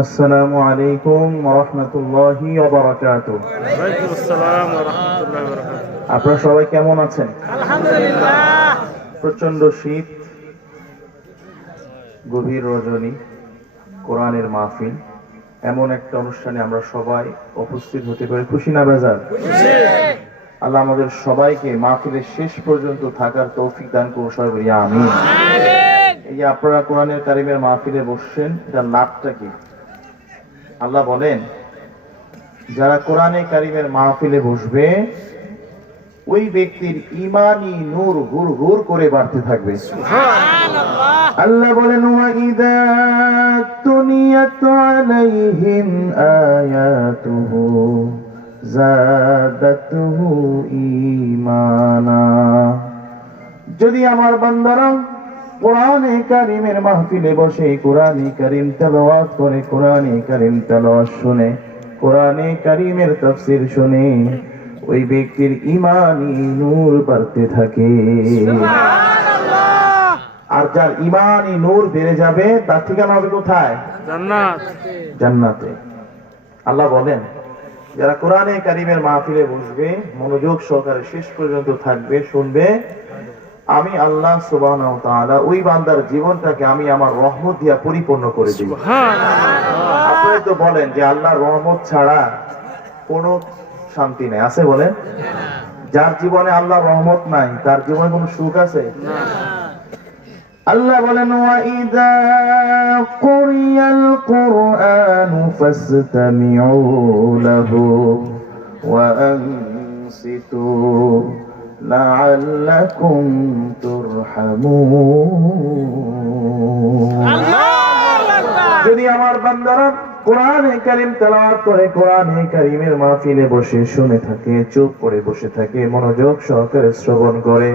আসসালামু আলাইকুম ওয়া রাহমাতুল্লাহি ওয়া বারাকাতুহু। ওয়ালাইকুম আসসালাম ওয়া রাহমাতুল্লাহি ওয়া বারাকাতুহু। আপনারা সবাই কেমন আছেন? আলহামদুলিল্লাহ। প্রচন্ড শীত, গভীর রজনী, কোরআনের মাহফিল, এমন একটা অনুষ্ঠানে আমরা সবাই উপস্থিত হতে পারি, খুশি না বেজার? আল্লাহ আমাদের সবাইকে মাহফিলের শেষ পর্যন্ত থাকার তৌফিক দান করুন, সবাই বলি আমিন। এই যে আপনারা কোরআনের কারিমের মাহফিলে বসছেন, এটার লাভটা কি? আল্লাহ বলেন, যারা কোরআনে কারিমের মাহফিলে বসবে ওই ব্যক্তির ঈমানি নূর হুর হুর করে বাড়তে থাকবে। আল্লাহ বলেন, ওয়াইদা তুনিয়াত আলাইহিম আয়াতুহু যাদাতুহু ঈমানা। যদি আমার বান্দারা কোরআনে কারিমের মাহফিলে বসে কোরআনে কারিম তেলাওয়াত করে, কোরআনে কারিম তেলাওয়াত শুনে, কোরআনে কারিমের তাফসীর শুনে, ওই ব্যক্তির ঈমানি নূর বাড়তে থাকে। আর যার ঈমানি নূর বেড়ে যাবে তার ঠিকানা হবে কোথায়? জান্নাত। জান্নাতে। আল্লাহ বলেন, যারা কোরআনে কারিমের মাহফিলে বসবে, মনোযোগ সহকারে শেষ পর্যন্ত থাকবে, শুনবে, আমি আল্লাহ সুবহানাহু ওয়া তাআলা ওই বান্দার জীবনটাকে আমি আমার রহমত দিয়া পরিপূর্ণ করে দিব। আপনি তো বলেন যে আল্লাহর রহমত ছাড়া কোনো শান্তি নেই, আছে বলেন? যার জীবনে আল্লাহর রহমত নাই তার জীবনে কোনো সুখ আছে? আল্লাহ বলেন, ওয়াইদা কুরিয়াল কুরআনু ফাসতামিউ লাহু ওয়া আনসিতু লাআল্লাকুম তুরহামুন। যদি আমার বান্দারা কোরআনে কারিম তেলাওয়াত করে, কোরআনে কারিমের মাহফিলে বসে শুনে থাকে, চুপ করে বসে থাকে, মনোযোগ সহকারে শ্রবণ করে,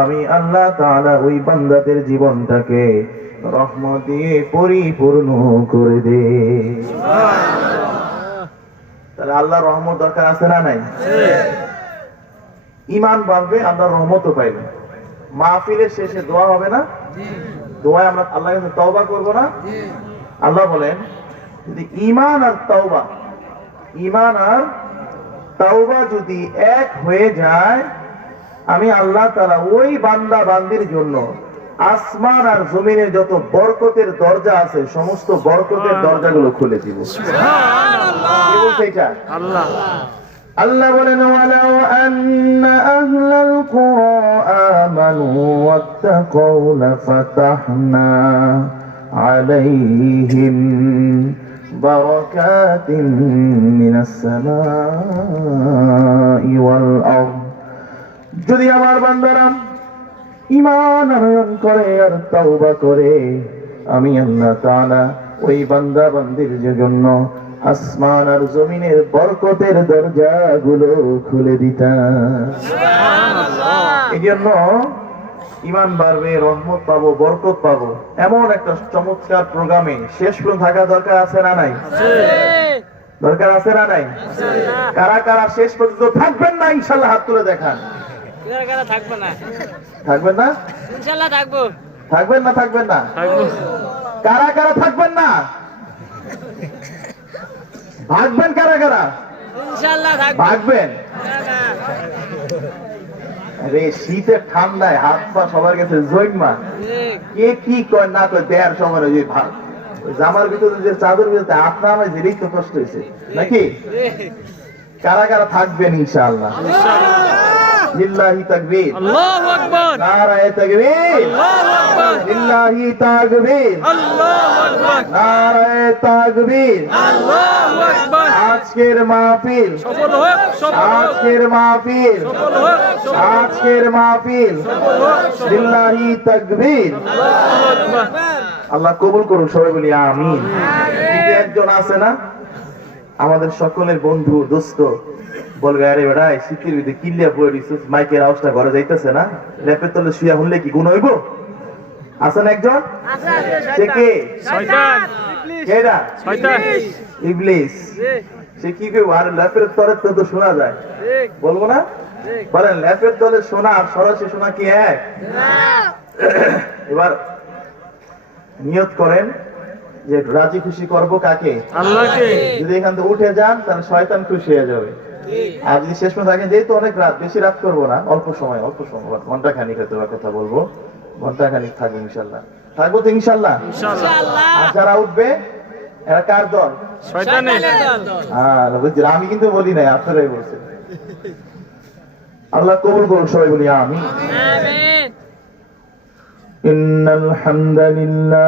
আমি আল্লাহ তাআলা ওই বান্দাদের জীবনটাকে রহমত দিয়ে পরিপূর্ণ করে দে। তাহলে আল্লাহর রহমত দরকার আছে না নাই? ঈমান বাড়বে, আল্লাহর রহমতও পাইবে। মাহফিলের শেষে দোয়া হবে না? দোয়ায় আমরা আল্লাহর কাছে তওবা করব না? আল্লাহ বলেন, যদি ঈমান আর তাওবা যদি এক হয়ে যায়, আমি আল্লাহ তাআলা ওই বান্দা বান্দির জন্য আসমান আর জমিনের যত বরকতের দরজা আছে সমস্ত বরকতের দরজাগুলো খুলে দিব। সুবহানাল্লাহ। কি বলছে এটা? আল্লাহ। আল্লাহ বলেন, ওয়ালাউ আন্না আহলাল কুরা আমানু ওয়াত্তাকাউ লাফাতাহনা আলাইহিম বারাকাতিন মিনাস সামাই ওয়াল আরদ। যদি আমার বান্দারা ঈমান আনয়ন করে আর তাওবা করে, আমি আল্লাহ তাআলা ওই বান্দা বান্দির জন্য আসমান আর জমিনের বরকতের দরজাগুলো খুলে দিতাম। সুবহানাল্লাহ। এজন্য ঈমান বাড়বে, রহমত পাবো, বরকত পাবো, এমন একটা চমৎকার প্রোগ্রামে শেষ পর্যন্ত থাকা দরকার আছে না নাই? দরকার আছে না নাই? কারা কারা শেষ পর্যন্ত থাকবেন না ইনশাআল্লাহ হাত তুলে দেখান। থাকবেন না? ইনশাআল্লাহ থাকবো। থাকবেন না? থাকবেন না? কারা কারা থাকবেন না? ভাগবেন কারা কারা? ইনশাআল্লাহ থাকবো। ভাগবেন? আরে শীতের ঠান্ডায় হাত পা সবার কাছে জৈমা, কে কি কয় না কয় দেয়ার সময় ওই ভাগ জামার ভিতরে যে চাদর ভিতরে আপনার আমার যে তো কষ্ট হয়েছে নাকি? কারা কারা থাকবেন ইনশাআল্লাহ? লিল্লাহি তাকবীর, আল্লাহু আকবার, নারায়ে তাকবীর, আল্লাহু আকবার, লিল্লাহি তাকবীর, আল্লাহু আকবার, নারায়ে তাকবীর, আল্লাহু আকবার। আজকের মাহফিল সফল হোক, আজকের মাহফিল সফল হোক, আজকের মাহফিল সফল হোক, লিল্লাহি তাকবীর, আল্লাহু আকবার। আল্লাহ কবুল করুন, সবাই বলি আমিন। কিন্তু একজন আছে না আমাদের সকলের বন্ধু দোস্ত, বলবে আরে বেটা শীতের ভিতরে কিল্লিয়া পড়ে দিছিস, মাইকের আওয়াজটা ঘরে যাইতেছে না, ল্যাপের তলে শুয়া হলে কি গুণ হইব? আছে না একজন? সে কে? শয়তান। কেডা? শয়তান, ইবলিস। সে কি কইব? আর ল্যাপের তলে তো শোনা যায়, বলবো না? বলেন ল্যাপের তলে শোনা আর সরাসরি শোনা কি এক? না। এবার নিয়ত করেন যে রাজি খুশি করব কাকে? আল্লাহকে। যদি এখান থেকে উঠে যান তাহলে শয়তান খুশি হয়ে যাবে। আর যদি শেষ পর্যন্ত থাকেন, যেহেতু অনেক রাত, বেশি রাত করবো না, অল্প সময় ঘন্টা খানিক হয়তো বা কথা বলবো, ঘন্টা খানিক থাকবো ইনশাল্লাহ। থাকবো তো ইনশাল্লাহ। ইনশাআল্লাহ। আর যারা উঠবে এরা কার দল? শয়তানের। আর বুঝছি, আমি কিন্তু বলি নাই, আপনারাই বলছেন। আল্লাহ কবুল করুন, সবাই বলি আমিন। آمين ইন্নাল হামদালিল্লাহ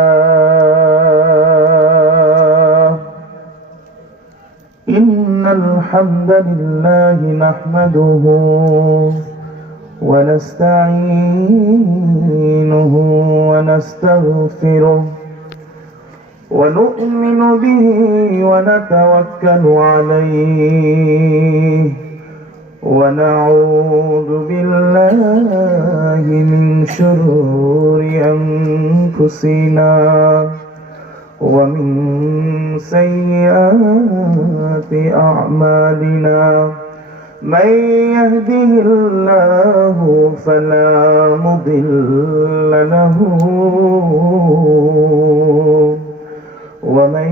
ইন্নাল হামদালিল্লাহ নাহমাদুহু ওয়া নাস্তাঈনুহু ওয়া নাস্তাগফিরুহ ওয়া নু'মিনু বিহি ওয়া নাতাওয়াক্কালু আলাইহি ونعوذ بالله من شرور أنفسنا ومن سيئات أعمالنا من يهده الله فلا مضل له ومن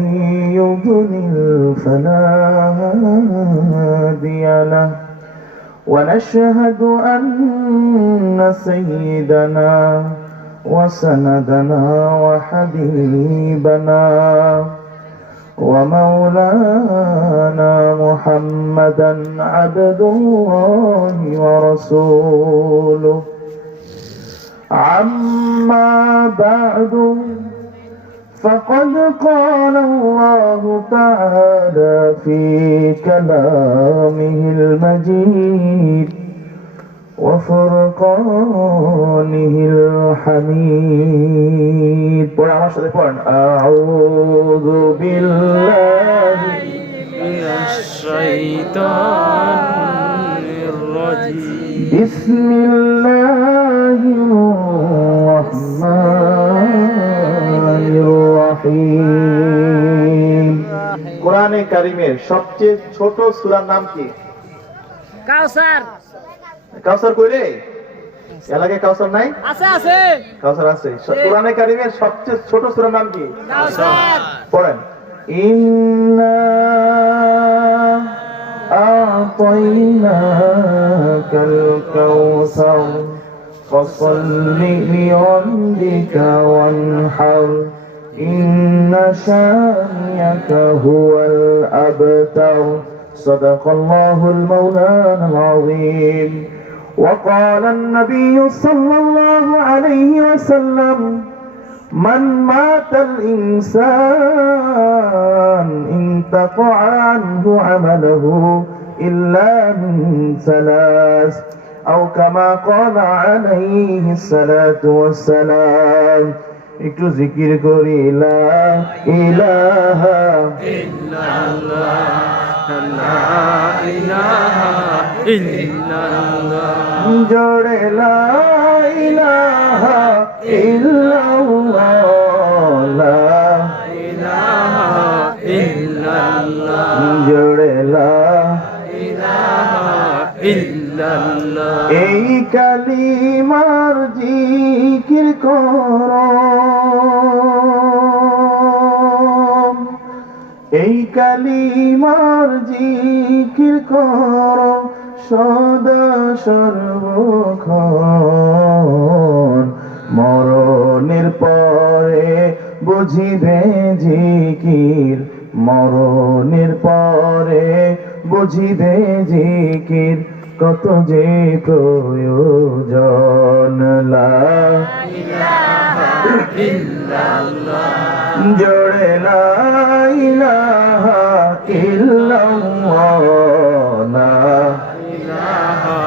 يضلل فلا هادي له ونشهد أن سيدنا وسندنا وحبيبنا ومولانا محمدا عبد الله ورسوله عما بعد فقد قال الله تعالى في كلامه المجيد وفرقانه الحميد أعوذ بالله من الشيطان الرجيم. بسم الله الرحمن الرحيم কোরআনে কারিমের সবচেয়ে ছোট সূরার নাম কি? কাউসার কাউসার কই রে? এলাকায় কাউসার নাই? আছে আছে কাউসার আছে। কোরআনে কারিমের সবচেয়ে ছোট সূরার নাম কি? কাউসার পড়েন। ইন্না আ'তাইনাকাল কাউসার ফাসাল্লি লিরাব্বিকা ওয়ানহার ইন্না শানিয়াকা হুয়াল আবতার সাদাকাল্লাহুল মাওলানাল আযীম وقال النبي صلى الله عليه وسلم من مات الإنسان انقطع عنه عمله إلا من ثلاث أو كما قال عليه الصلاة والسلام একটু জিকির করি লা ইলাহা ইল্লাল্লাহ লা ইলাহা ইল্লাল্লাহ জোরে লা ইলাহা ইল্লাল্লাহ লা ইলাহা ইল্লাল্লাহ জোরে লা ইলাহা ইল্লাল্লাহ। এই কালিমার জিকির করো, এই কালিমার জিকির করো সদা সর্বক্ষণ, মরণের পরে বুঝিবে জিকির, মরণের পরে বুঝিবে জিকির কত যে প্রয়োজন। লা ইলাহা ইল্লাল্লাহ জোরে লা ইলাহা ইল্লাল্লাহ লা ইলাহা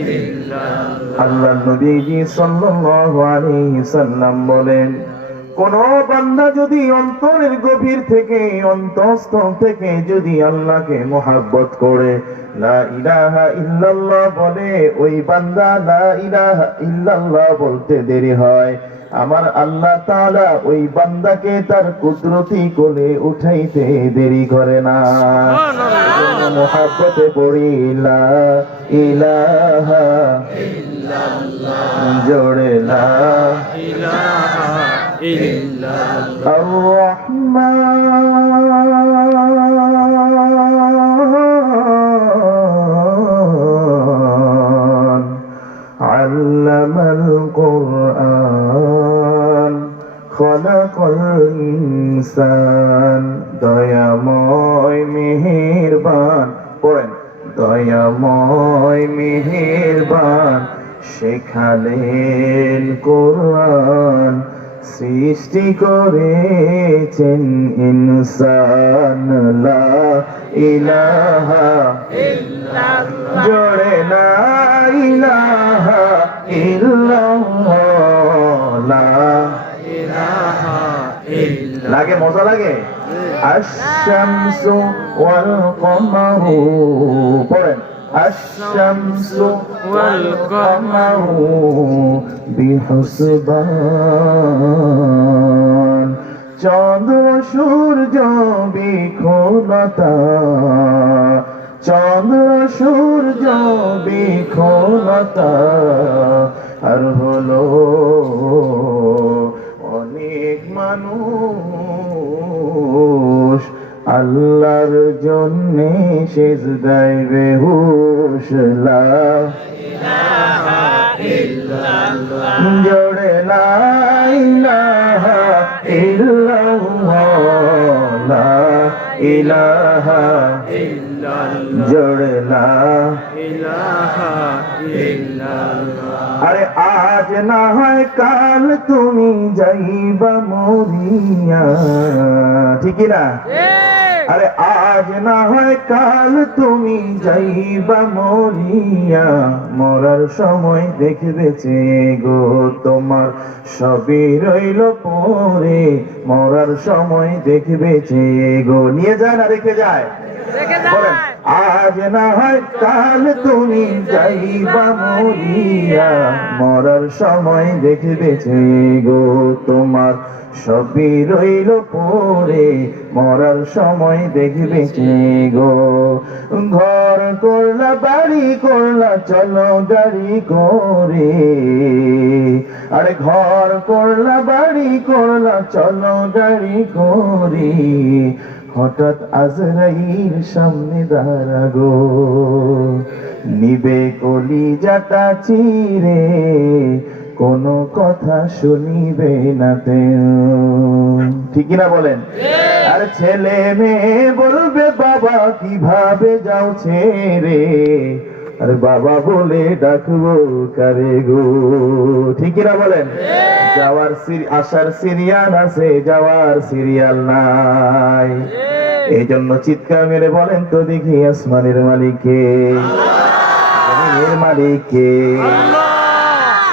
ইল্লাল্লাহ। আল্লাহ নবীজি সাল্লাল্লাহু আলাইহি সাল্লাম বলেন, কোন বান্দা যদি অন্তরের গভীর থেকে অন্তঃস্থল থেকে যদি আল্লাহকে মহব্বত করে লা ইলাহা ইল্লাল্লাহ বলে, ওই বান্দা লা ইলাহা ইল্লাল্লাহ বলতে দেরি হয়, আমার আল্লাহ তাআলা ওই বান্দাকে তার কুদরতি কোলে উঠাইতে দেরি করে না। মহব্বতে পড়ি লা ইলাহা ইল্লাল্লাহ জোরে লা ইলাহা الرحمن علم القرآن خلق الإنسان দয়াময় মেহেরবান পড়েন দয়াময় মেহেরবান শেখালেন কোরআন সৃষ্টি করেছেন ইনসান লা ইলাহা ইল্লাল্লাহ জোরে লা ইলাহা ইল্লাল্লাহ লা ইলাহা ইল্লাল্লাহ লাগে মজা লাগে আশ-শামসু ওয়াল কমারু পড়েন আশ-শামসু ওয়াল কমারু বিহুসবান চন্দ্র সূর্য বিখলতা চন্দ্র সূর্য বিখলতা আর হলো অনেক মানুষ আল্লাহর জন্যে সেজদায় বেহুশ লা ইলাহা ইল্লাল্লাহ জোরে লা ইলাহা ইল্লাল্লাহ লা ইলাহা ইল্লাল্লাহ জোরে লা ইলাহা ইল্লাল্লাহ আরে আজ না হয় কাল তুমি যাইবা মরিয়া ঠিক না আরে আজ না হয় কাল তুমি যাইবা মরিয়া মরার সময় দেখবেছে গো তোমার সবই রইল পরে মরার সময় দেখবেছে গো নিয়ে যায় না রেখে যায় বলেন আজ না হয় কাল তুমি যাইবা মরিয়া মরার সময় দেখবেছে গো তোমার সবই রইল পরে মরার সময় দেখবেছে গো ঘর করলা বাড়ি করলা চলো গাড়ি করে আরে ঘর করলা বাড়ি করলা চলো গাড়ি করে হঠাৎ আজরাইল সামনে দাঁড়াগো নিবে কলিজাটা চিরে কোনো কথা শুনিবে না ঠিক না বলেন আর ছেলে মেয়ে বলবে বাবা কিভাবে যাও ছেড়ে আরে বাবা বলে ডাকবো কারে গো ঠিক না বলেন যাওয়ার আসার সিরিয়াল আছে যাওয়ার সিরিয়াল নাই এই জন্য চিৎকার মেরে বলেন তো দেখি আসমানের মালিককে জমিনের মালিককে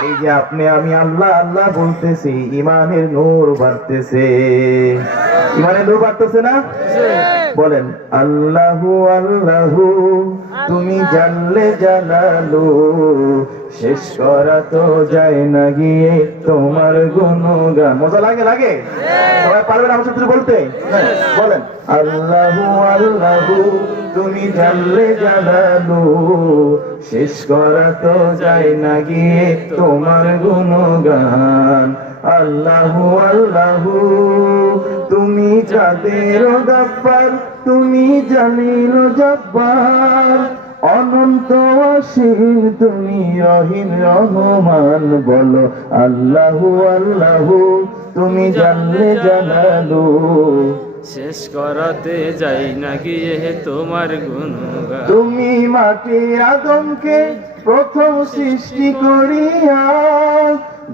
এই যে আপনি আমি আল্লাহ আল্লাহ বলতেছি ইমানের নূর বাড়তেছে ইমানের নূর বাড়তেছে না বলেন আল্লাহু আল্লাহু তুমি জানলে জানালো শেষ করা তো যায় না গিয়ে তোমার গুণগান মজা লাগে লাগে সবাই পারবেন আমার সাথে বলতে বলেন আল্লাহু আল্লাহু তুমি জানলে জানালো শেষ করা তো যায় না গিয়ে তোমার গুণগান আল্লাহু আল্লাহু তুমি যাদের গাফফার তুমি জালিল জব্বার অনন্ত অসীম তুমি রহিম রহমান বলো আল্লাহু আল্লাহু তুমি জানলে জানালো শেষ করাতে যাই না গিয়ে তোমার গুণগান তুমি মাটির আদমকে প্রথম সৃষ্টি করিয়া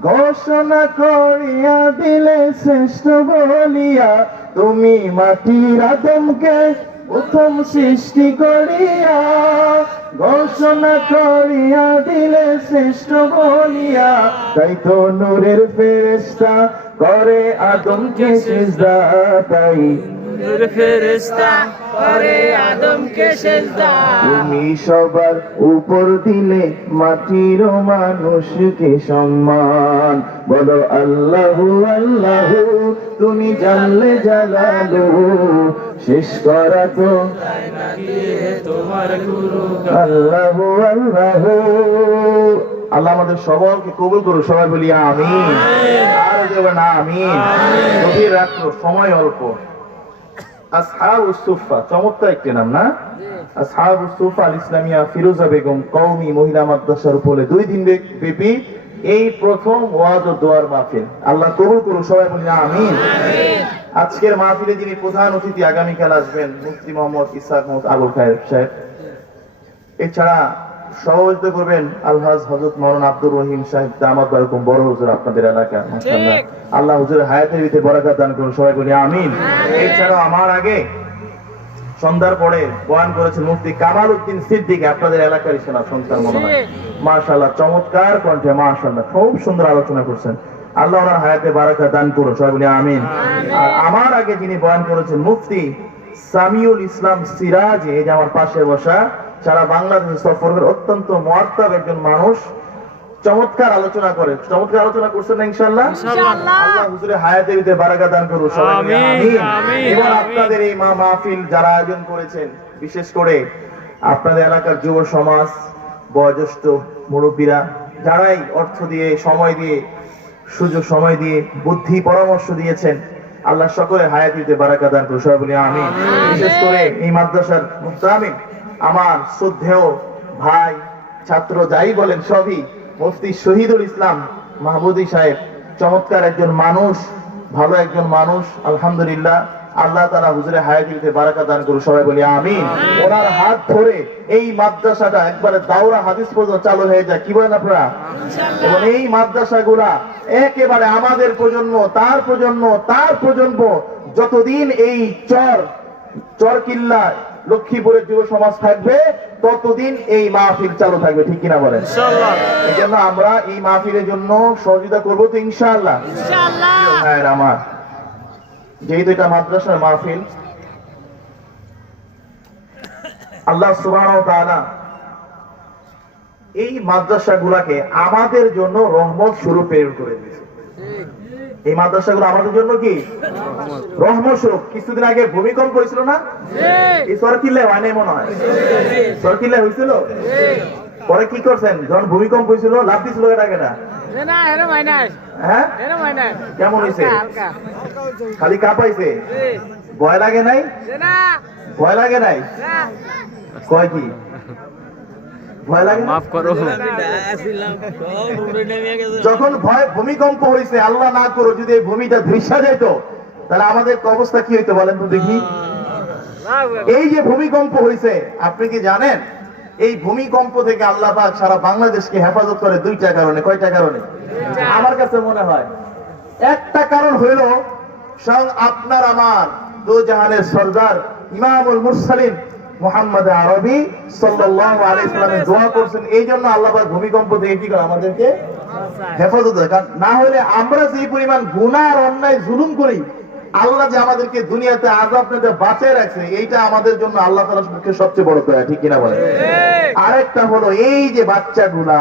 ঘোষণা করিয়া দিলে শ্রেষ্ঠ বলিয়া তুমি মাটির আদমকে প্রথম সৃষ্টি করিয়া ঘোষণা করিয়া দিলে শ্রেষ্ঠ বলিয়া তাই তো নূরের ফেরেশতা করে আদমকে সিজদা তাই নূরের ফেরেশতা করে আদমকে সেজদা তুমি সবার উপর দিলে মাটির মানুষকে সম্মান বলো আল্লাহু আল্লাহু তুমি জানলে জানালো শেষ করা তো যাই না গিয়ে তোমার গুণগান আল্লাহু আল্লাহু আল্লাহ আমাদের সকলকে কবুল করুন, সবাই বলি আমিন। আর দেব না আমিন। গভীর রাত্র, সময় অল্প। আসহাবুস সুফা, চমৎকার একটি নাম না? আসহাবুস সুফা আল ইসলামিয়া ফিরোজা বেগম কওমি মহিলা মাদ্রাসার উপরে 2 দিন ব্যাপী এই প্রথম ওয়াজ ও দোয়ার মাহফিল। আল্লাহ কবুল করুন, সবাই বলি আমিন। আজকের মাহফিলে যিনি প্রধান অতিথি, আগামীকাল আসবেন মুফতি মোহাম্মদ ইসহাক মোহাম্মদ আবুল খায়ের সাহেব। এছাড়া সহযোগিতা করবেন আলহাজ হযরত মাওলানা আব্দুর রহিম সাহেব দামাত বারকুম, বড় হুজুর আপনাদের এলাকা, মাশাআল্লাহ। আল্লাহ হুজুরের হায়াতের ভিতরে বরকত দান করুন, সবাই বলি আমিন। এছাড়াও আমার আগে সন্ধ্যার পরে বয়ান করেছেন মুফতি কামাল উদ্দিন সিদ্দিক, আপনাদের এলাকারই সেনা সন্তান মনে হয়, মাশাআল্লাহ, চমৎকার কণ্ঠে, মাশাআল্লাহ, খুব সুন্দর আলোচনা করছেন। আল্লাহ ওনার হায়াতে বারাকা দান করুন, সবাই বলি আমিন। আর আমার আগে যিনি বয়ান করেছেন মুফতি সামিউল ইসলাম সিরাজ, এই যে আমার পাশে বসা, সারা বাংলাদেশ সফরের অত্যন্ত মুআত্তাব একজন মানুষ, চমৎকার আলোচনা করে, চমৎকার আলোচনা করছেন না ইনশাআল্লাহ। আল্লাহ হুজুরের হায়াতের ভিতরে বারাকা দান করুন, সবাই বলি আমিন। এবং আপনাদের এই মাহফিল যারা আয়োজন করেছেন, বিশেষ করে আপনাদের এলাকার যুব সমাজ, বয়োজ্যেষ্ঠ মুরব্বীরা, যারাই অর্থ দিয়ে, সময় দিয়ে, সুযোগ সময় দিয়ে, বুদ্ধি পরামর্শ দিয়েছেন, আল্লাহ সকলের হায়াতিতে বারাকা দান করুন, সবাই বলি আমিন। বিশেষ করে এই মাদ্রাসার মুহতামিম, আমার শ্রদ্ধেয় ভাই, ছাত্র যাই বলেন সবই, মুফতি শহীদুল ইসলাম মাহমুদী সাহেব, চমৎকার একজন মানুষ, ভালো একজন মানুষ, আলহামদুলিল্লাহ। আল্লাহ তাআলা হুজুরের হায়াতিতে বারাকা দান করুন, সবাই বলি আমিন। ওনার হাত ধরে এই মাদ্রাসাটা একবারে দাওরা হাদিস পর্যন্ত চালু হয়ে যায়, কি বলেন আপনারা? এবং এই মাদ্রাসাগুলা একেবারে আমাদের প্রজন্ম, তার প্রজন্ম, তার প্রজন্ম, যতদিন এই চরকিল্লা লক্ষ্মীপুরের যুব সমাজ থাকবে, ততদিন এই মাহফিল চালু থাকবে, ঠিক কিনা বলেন? ইনশাআল্লাহ। এই জন্য আমরা এই মাহফিলের জন্য সহযোগিতা করবো তো ইনশাআল্লাহ। হ্যাঁ, আমার যেহেতু এটা মাদ্রাসার মাহফিল, আল্লাহ সুবহানাহু ওয়া তাআলা এই মাদ্রাসাগুলোকে আমাদের জন্য রহমত স্বরূপ প্রেরণ করে দিয়েছে। এই মাদ্রাসাগুলো আমাদের জন্য কি রহমত স্বরূপ। কিছুদিন আগে ভূমিকম্প হয়েছিল না? এই সরকিল্লায় হয় নাই মনে হয়? সরকিল্লায় হয়েছিল? পরে কি করছেন? যখন ভূমিকম্প হয়েছিল লাভ দিছিল এটাকে না? হ্যাঁ, কেমন হয়েছে? খালি কাঁপাইছে, ভয় লাগে নাই? ভয় লাগে নাই? কয় কি ভয় লাগে? মাফ করো। যখন ভূমিকম্প হয়েছে, আল্লাহ না করো যদি এই ভূমিটা ধৃসা যেত, তাহলে আমাদের অবস্থা কি হইতো বলেন তো দেখি? এই যে ভূমিকম্প হয়েছে, আপনি কি জানেন এই ভূমিকম্প থেকে আল্লাহ পাক সারা বাংলাদেশকে হেফাজত করে 2টা কারণে। কয়টা কারণে? আমার কাছে মনে হয় একটা কারণ হইল স্বয়ং আপনার আমার দু জাহানের সরদার ইমামুল মুরসালিন মুহাম্মদ আরবি সাল্লাল্লাহু আলাইহি ওয়াসাল্লাম দোয়া করছেন, এই জন্য আল্লাহ পাক ভূমিকম্প থেকে কি করে আমাদেরকে হেফাজত করে। কারণ না হলে আমরা যে পরিমাণ গুনাহ আর অন্যায় জুলুম করি, আল্লাহ যে আমাদেরকে দুনিয়াতে আযাব থেকে বাঁচিয়ে রাখছে, এইটা আমাদের জন্য আল্লাহ তাআলার পক্ষে সবচেয়ে বড় দয়া, ঠিক কিনা বলেন? আরেকটা হলো এই যে বাচ্চাগুলা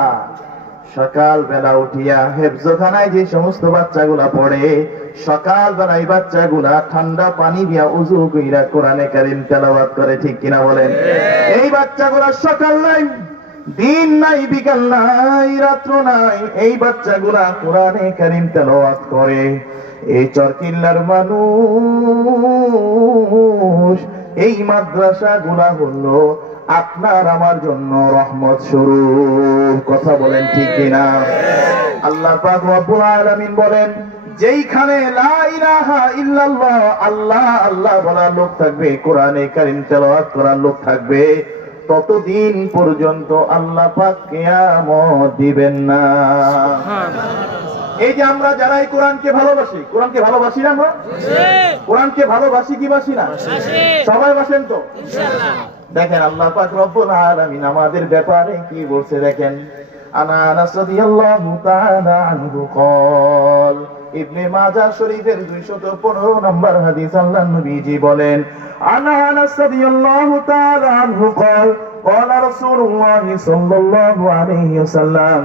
সকাল বেলা উঠিয়া হেফজখানায় যে সমস্ত বাচ্চাগুলা পড়ে, সকাল বেলা এই বাচ্চাগুলা ঠান্ডা পানি দিয়া উযু কইরা কোরআনে কারীম তেলাওয়াত করে, ঠিক কিনা বলেন? এই বাচ্চাগুলা সকাল নাই, দিন নাই, বিকাল নাই, রাত্র নাই, এই বাচ্চাগুলা কোরআনে কারীম তেলাওয়াত করে। এই চরকিল্লার মানুষ, এই মাদ্রাসাগুলা হলো আপনার আমার জন্য রহমত স্বরূপ, কথা বলেন ঠিক কিনা? আল্লাহ পাক রব্বুল আলামিন বলেন, যেইখানে লা ইলাহা ইল্লাল্লাহ, আল্লাহ আল্লাহ বলার লোক থাকবে, কোরআনে কারীম তেলাওয়াত করার লোক থাকবে, ততদিন পর্যন্ত আল্লাহ পাক কিয়ামত দিবেন না। এই যে আমরা যারা এই কোরআনকে ভালোবাসি, কোরআনকে ভালোবাসি না আমরা? কোরআনকে ভালোবাসি কি বাসি না? সবাই বাসেন তো ইনশাআল্লাহ। দেখেন আল্লাহ পাক রব্বুল আলামিন আমাদের ব্যাপারে কি বলছে দেখেন। আনাস রাদিয়াল্লাহু তাআলা আনহু قال, ইবনে মাজাহ শরীফের 215 নম্বর হাদিস, আল্লাহর নবীজি বলেন, আনাস রাদিয়াল্লাহু তাআলা আনহু قال, قال رسول الله صلى الله عليه وسلم,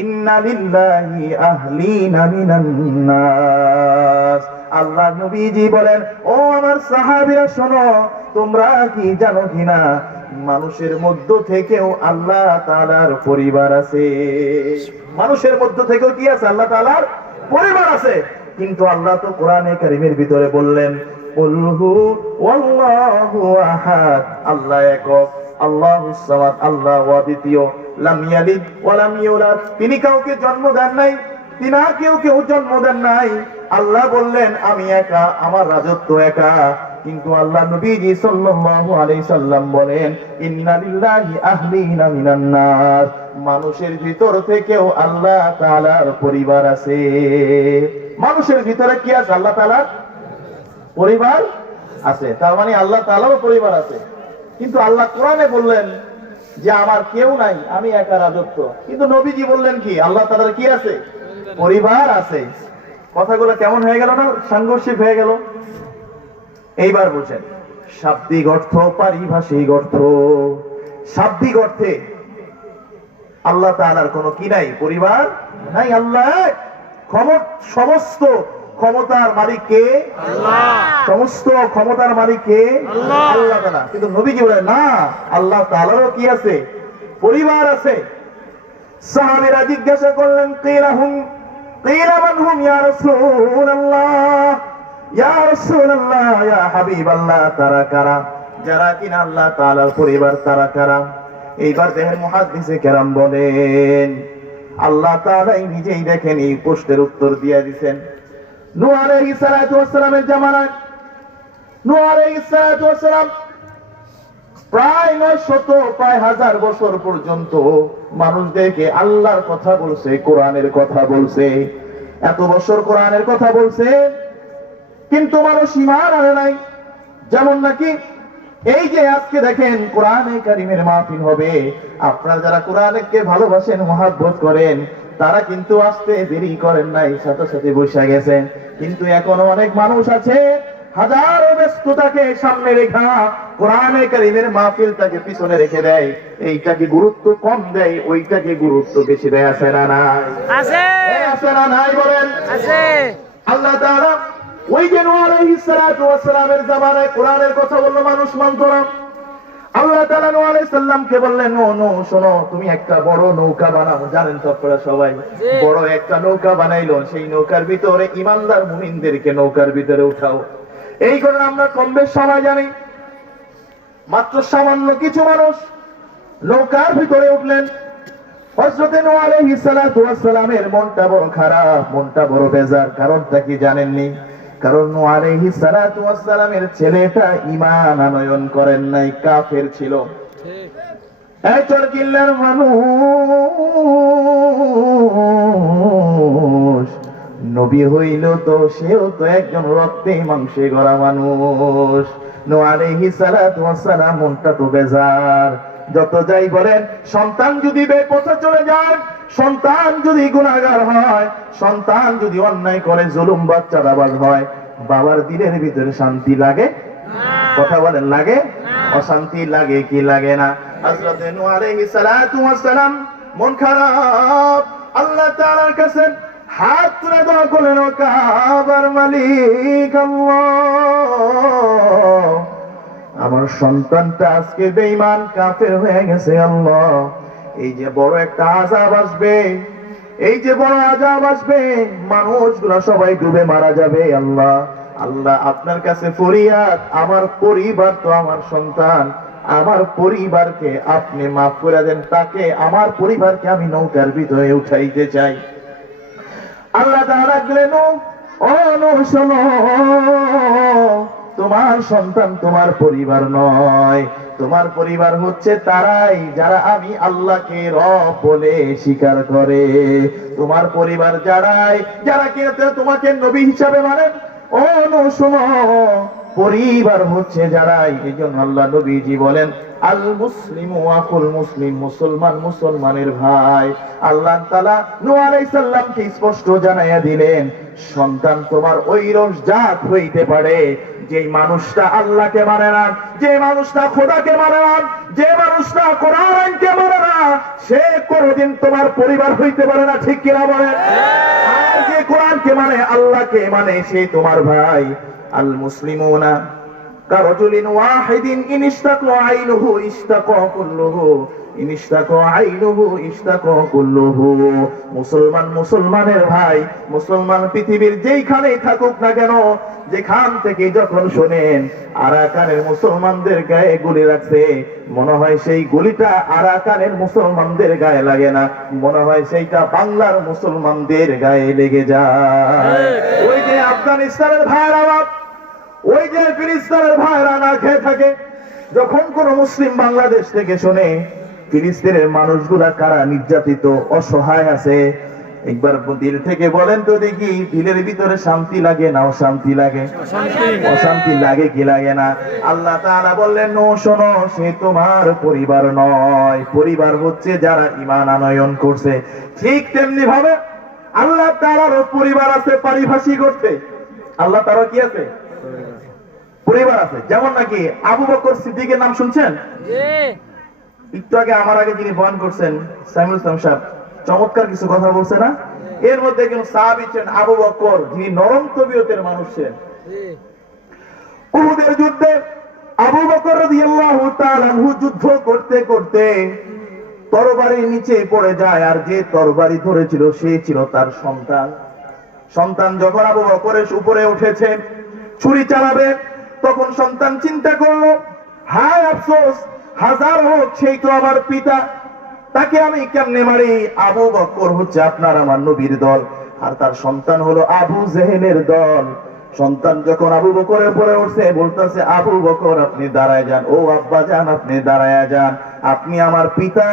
ইন্না লিল্লাহি আহলিনা মিনান নাস। আল্লাহ নবীজি বলেন, ও আমার সাহাবীরা শোনো, তোমরা কি জানো কিনা মানুষের মধ্য থেকেও আল্লাহ তাআলার পরিবার আছে। মানুষের মধ্য থেকেও কি আছে? আল্লাহ তাআলার পরিবার আছে। কিন্তু আল্লাহ তো কোরআনে কারীমের ভিতরে বললেন, কুল হু ওয়াল্লাহু আহাদ, আল্লাহ একক, আল্লাহুস সামাদ, আল্লাহ অদ্বিতীয়, লাম ইয়ালিদ ওয়া লাম ইউলাদ, তিনি কাউকে জন্ম দেন নাই, তিনাকেও কেউ জন্ম দেন নাই। আল্লাহ বললেন আমি একা, আমার রাজত্ব একা। কিন্তু আল্লাহ নবীজি সাল্লাল্লাহু আলাইহি সাল্লাম বলেন, ইন্না লিল্লাহি আহলিনা মিনান নাস, মানুষের ভিতর থেকেও আল্লাহ তাআলার পরিবার আছে। মানুষের ভিতরে কি আছে? আল্লাহ তাআলার পরিবার আছে। তার মানে আল্লাহ তাআলারও পরিবার আছে। কিন্তু আল্লাহ কোরআনে বললেন যে আমার কেউ নাই, আমি একা রাজত্ব। কিন্তু নবীজি বললেন কি? আল্লাহ তাআলার কি আছে? পরিবার আছে। কথাগুলো কেমন হয়ে গেল না? সাংঘর্ষিক হয়ে গেল। এইবার বুঝেন, শাব্দিক অর্থ, পারিভাষিক অর্থ। শাব্দিক অর্থে আল্লাহ তাআলার কোনো কি নাই? পরিবার নাই। আল্লাহ সমস্ত ক্ষমতার মালিক কে? আল্লাহ। সমস্ত ক্ষমতার মালিক কে? আল্লাহ। আল্লাহ তাআলা। কিন্তু নবীজি বলেন না, আল্লাহ তাআলারও কি আছে? পরিবার আছে। সাহাবীরা জিজ্ঞাসা করলেন, কিলা মান হুম ইয়া রাসূলুল্লাহ, ইয়া রাসূলুল্লাহ, ইয়া হাবিবাল্লাহ, তারা কারা? যারা কিনা আল্লাহ তাআলার পরিবার, তারা কারা? এইবার দেখেন মুহাদ্দিসে কেরাম বলেন, আল্লাহ তাআলাই নিজেই দেখেন এই প্রশ্নের উত্তর দিয়ে দিবেন। নূহ আলাইহিস সালাতু ওয়াস সালামের জামানায় নূহ আলাইহিস সালাতু ওয়াস সালাম প্রায় 900 প্রায় 1000 বছর পর্যন্ত মানুষদেরকে আল্লাহর কথা বলছে, কোরআনের কথা বলছে। এত বছর কোরআনের কথা বলছে, কিন্তু মানুষ ঈমান আনে নাই। যেমন নাকি এই যে আজকে দেখেন কোরআনে কারীমের মাহফিল হবে, আপনারা যারা কোরআনকে ভালোবাসেন, মহব্বত করেন, তারা কিন্তু আসতে দেরি করেন নাই, সাথে সাথে বসে গেছেন। কিন্তু এখনো অনেক মানুষ আছে হাজারো ব্যস্ততাকে সামনে রেখা কোরআনে কারীমের মাহফিলটাকে পিছনে রেখে দেয়। এইটাকে গুরুত্ব কম দেয়, ওইটাকে গুরুত্ব বেশি দেয়। আছে না নাই? আছে আছে না নাই বলেন? আছে। আল্লাহ তাআলা ওই যে নূহ আলাইহিস সালাতু ওয়াস সালামের জামানায় কোরআনের কথা বলল, মানুষ মানত না। আল্লাহ তাআলা নূহ আলাইহিস সালামকে বললেন, নূহ শোনো, তুমি একটা বড় নৌকা বানাও। জানেন তো আপনারা সবাই, বড় একটা নৌকা বানাইলো। সেই নৌকার ভিতরে ঈমানদার মুমিনদেরকে নৌকার ভিতরে উঠাও। এই কারণে আমরা কম বেশ সবাই জানি, মাত্র সামান্য কিছু মানুষ নৌকার ভিতরে উঠলেন। হযরত নূহ আলাইহিস সালাতু ওয়াস সালামের মনটা বড় খারাপ, মনটা বড় বেজার। কারণটা কি জানেননি? কারণ নূহ আলাইহিস সালাতু ওয়াস সালামের ছেলেটা ঈমান আনয়ন করেন নাই, কাফের ছিল। এই চরকিল্লার মানুষ নবী হইল তো সেও তো একজন রক্তে মাংসে গড়া মানুষ। নূহ আলাইহিস সালাতু ওয়াস সালাম মনটা তো বেজার। যত যাই বলেন, সন্তান যদি বেপথে চলে যায়, সন্তান যদি গুনাহগার হয়, সন্তান যদি অন্যায় করে, জুলুম বাচ্চাদাবাজ হয়, বাবার দিলের ভিতরে শান্তি লাগে? কথা বলেন, লাগে? অশান্তি লাগে কি লাগে না? হযরত নূহ আলাইহিস সালাতু ওয়াস সালাম মন খারাপ, আল্লাহ তাআলার কাছে হাত তুলে দোয়া করলেন, ও কাবার মালিক আল্লাহ, আমার সন্তানটা আজকে বেঈমান কাফের হয়ে গেছে। আল্লাহ, এই যে বড় একটা আযাব আসবে, এই যে বড় আযাব আসবে, মানুষগুলো সবাই ডুবে মারা যাবে। আল্লাহ, আল্লাহ আপনার কাছে ফরিয়াদ, আমার পরিবার তো আমার সন্তান, আমার পরিবারকে আপনি মাফ করে দেন, তাকে, আমার পরিবারকে আমি নৌকার ভিতরে উঠাইতে চাই। আল্লাহ তাআলা বললেন, ও নূহ শোনো, তোমার সন্তান তোমার পরিবার নয়, তোমার পরিবার হচ্ছে তারাই যারা আমি আল্লাহকে রব বলে স্বীকার করে। তোমার পরিবার যারা কিনা তোমাকে নবী হিসাবে মানে। ও নূহ শোনো, পরিবার হচ্ছে যারাই। এই জন্য আল্লাহ নবীজি বলেন, আল মুসলিমু আকুল মুসলিম, মুসলমান মুসলমানের ভাই। আল্লাহ তাআলা নূহ আলাইহিস সালামকে স্পষ্ট জানাইয়া দিলেন, সন্তান তোমার ওই জাত হইতে পারে যে মানুষটা আল্লাহকে মানে না, যে মানুষটা খোদাকে মানে না, যে মানুষটা কোরআনকে মানে না, সে কোনদিন তোমার পরিবার হইতে পারে না, ঠিক কিনা বলেন? আর যে কোরআনকে মানে, আল্লাহকে মানে, সে তোমার ভাই। আল মুসলিমুনা কারজুলিন ওয়াহিদিন ইন ইশতাকা আইনুহু ইশতাকা কুল্লুহু, ইন ইশতাকা আইনুহু ইশতাকা কুল্লুহু। মুসলমান মুসলমানের ভাই, মুসলমান পৃথিবীর যেইখানেই থাকুক না কেন, যেখান থেকে যখন শোনেন আরাকানের মুসলমানদের গায়ে গুলি রাখছে, মনে হয় সেই গুলিটা আরাকানের মুসলমানদের গায়ে লাগে না, মনে হয় সেইটা বাংলার মুসলমানদের গায়ে লেগে যায়। ওই যে আফগানিস্তানের ভাইরা, ওই যে ফিলিস্তিনের ভাইরা না খেয়ে থাকে, যখন কোন মুসলিম বাংলাদেশ থেকে শোনে ফিলিস্তিনের মানুষগুলা কারা নির্যাতিত অসহায় আছে, একবার দিল থেকে বলেন তো দেখি, দিলের ভিতরে শান্তি লাগে না অশান্তি লাগে? অশান্তি লাগে কি লাগে না? আল্লাহ তাআলা বললেন, নো শোনো, সে তোমার পরিবার নয়, পরিবার হচ্ছে যারা ঈমান আনয়ন করছে। ঠিক তেমনি ভাবে আল্লাহ তাআলারও পরিবার আছে পারিভাষিক অর্থে। আল্লাহ তাআলা কি আছে? পরিবার আছে। যেমন নাকি আবু বকর সিদ্দিকের নাম শুনছেন? একটু আগে আমার আগে যিনি বয়ান করছেন সাইমুল ইসলাম সাহেব, চমৎকার কিছু কথা বলছে না? এর মধ্যে একজন সাহাবী ছিলেন আবু বকর, যিনি নরম তবিয়তের মানুষ ছিলেন। উহুদের যুদ্ধে আবু বকর রাদিয়াল্লাহু তাআলা আনহু যুদ্ধ করতে করতে তরবারির নিচে পড়ে যায়, আর যে তরবারি ধরেছিল সে ছিল তার সন্তান। সন্তান যখন আবু বকরের উপরে উঠেছে ছুরি চালাবে, তখন সন্তান চিন্তা করলো, হায় আফসোস, হাজার হোক সেই তো আমার পিতা, তাকে আমি কেমনে মারি? আবু বকর হচ্ছে আপনার আমার নবীর দল, আর তার সন্তান হলো আবু জেহেলের দল। সন্তান যখন আবু বকরের উপরে উঠছে, বলতেছে, আবু বকর আপনি দাঁড়ায় যান, ও আব্বা যান আপনি দাঁড়ায় যান, আপনি আমার পিতা,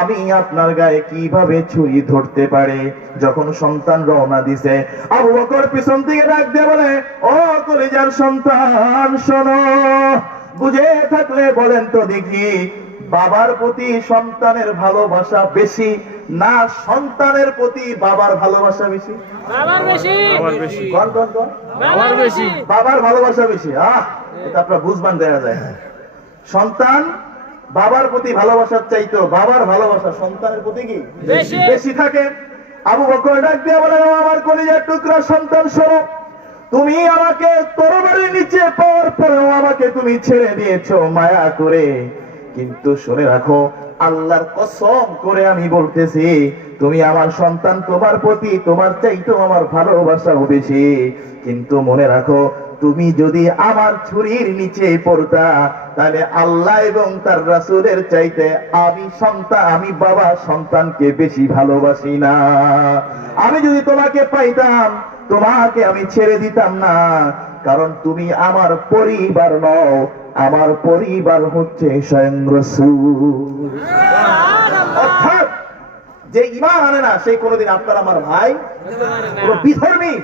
আমি আপনার গায়ে কিভাবে ছুরি ধরতে পারে? যখন সন্তান রওনা দিছে, আবু বকর পিছন থেকে ডাক দিয়ে বলে, ও কলিজার সন্তান শোনো, বুঝে থাকলে বলেন তো দেখি, বাবার প্রতি সন্তানের ভালোবাসা বেশি না সন্তানের প্রতি বাবার ভালোবাসা বেশি? বাবার বেশি। কোন কোন কোন? বাবার বেশি। বাবার ভালোবাসা বেশি। এটা আপনার বুঝবান দেয়া যায়। সন্তান বাবার প্রতি ভালোবাসার চাইতো বাবার ভালোবাসা সন্তানের প্রতি কি বেশি। বেশি থাকে। আবু বকর ডাক দিয়ে বলে, আমার কলিজার টুকরা সন্তান শোনো, তুমি আমাকে তরবারির নিচে পাওয়ার পরেও আমাকে তুমি ছেড়ে দিয়েছো মায়া করে, কিন্তু শুনে রাখো, আল্লাহর কসম করে আমি বলতেছি, তুমি আমার সন্তান, তোমার প্রতি তোমার চাইতো আমার ভালোবাসাও বেশি। কিন্তু মনে রাখো, তুমি যদি আমার ছুরির নিচে পড়তা, তাহলে আল্লাহ এবং তার রাসূলের চাইতে আমি বাবা সন্তানকে বেশি ভালোবাসি না। আমি যদি তোমাকে পাইতাম, তোমাকে আমি ছেড়ে দিতাম না, কারণ তুমি আমার পরিবার নও, আমার পরিবার হচ্ছে স্বয়ং রাসূল। অর্থাৎ যে ঈমান আনে না, সেই কোনোদিন আপনার আমার ভাই, কোন বিধর্মী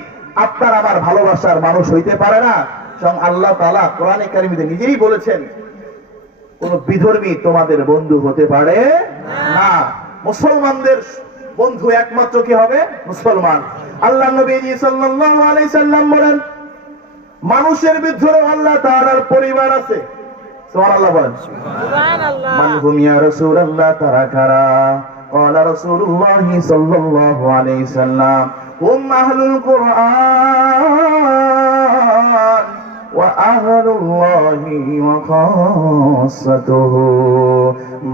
আপনার আমার ভালোবাসার মানুষ হইতে পারে না। স্বয়ং আল্লাহ তাআলা কোরআনে কারিমে নিজেই বলেছেন, কোন বিধর্মী তোমাদের বন্ধু হতে পারে না। মুসলমানদের বন্ধু একমাত্র কি হবে? মুসলমান। আল্লাহ নবীজি সাল্লাল্লাহু আলাইহি সাল্লাম বলেন, মানুষের ভিতরে আল্লাহ তাআলার পরিবার আছে। সুবহানাল্লাহ বলেন। সুবহানাল্লাহ। মান হুম ইয়া রাসূলুল্লাহ, তারা কারা? ক্বালা রাসূলুল্লাহ সাল্লাল্লাহু আলাইহি সাল্লাম, হুম আহলুল কুরআন ওয়া আহলুল্লাহি ওয়া খাসাতুহু।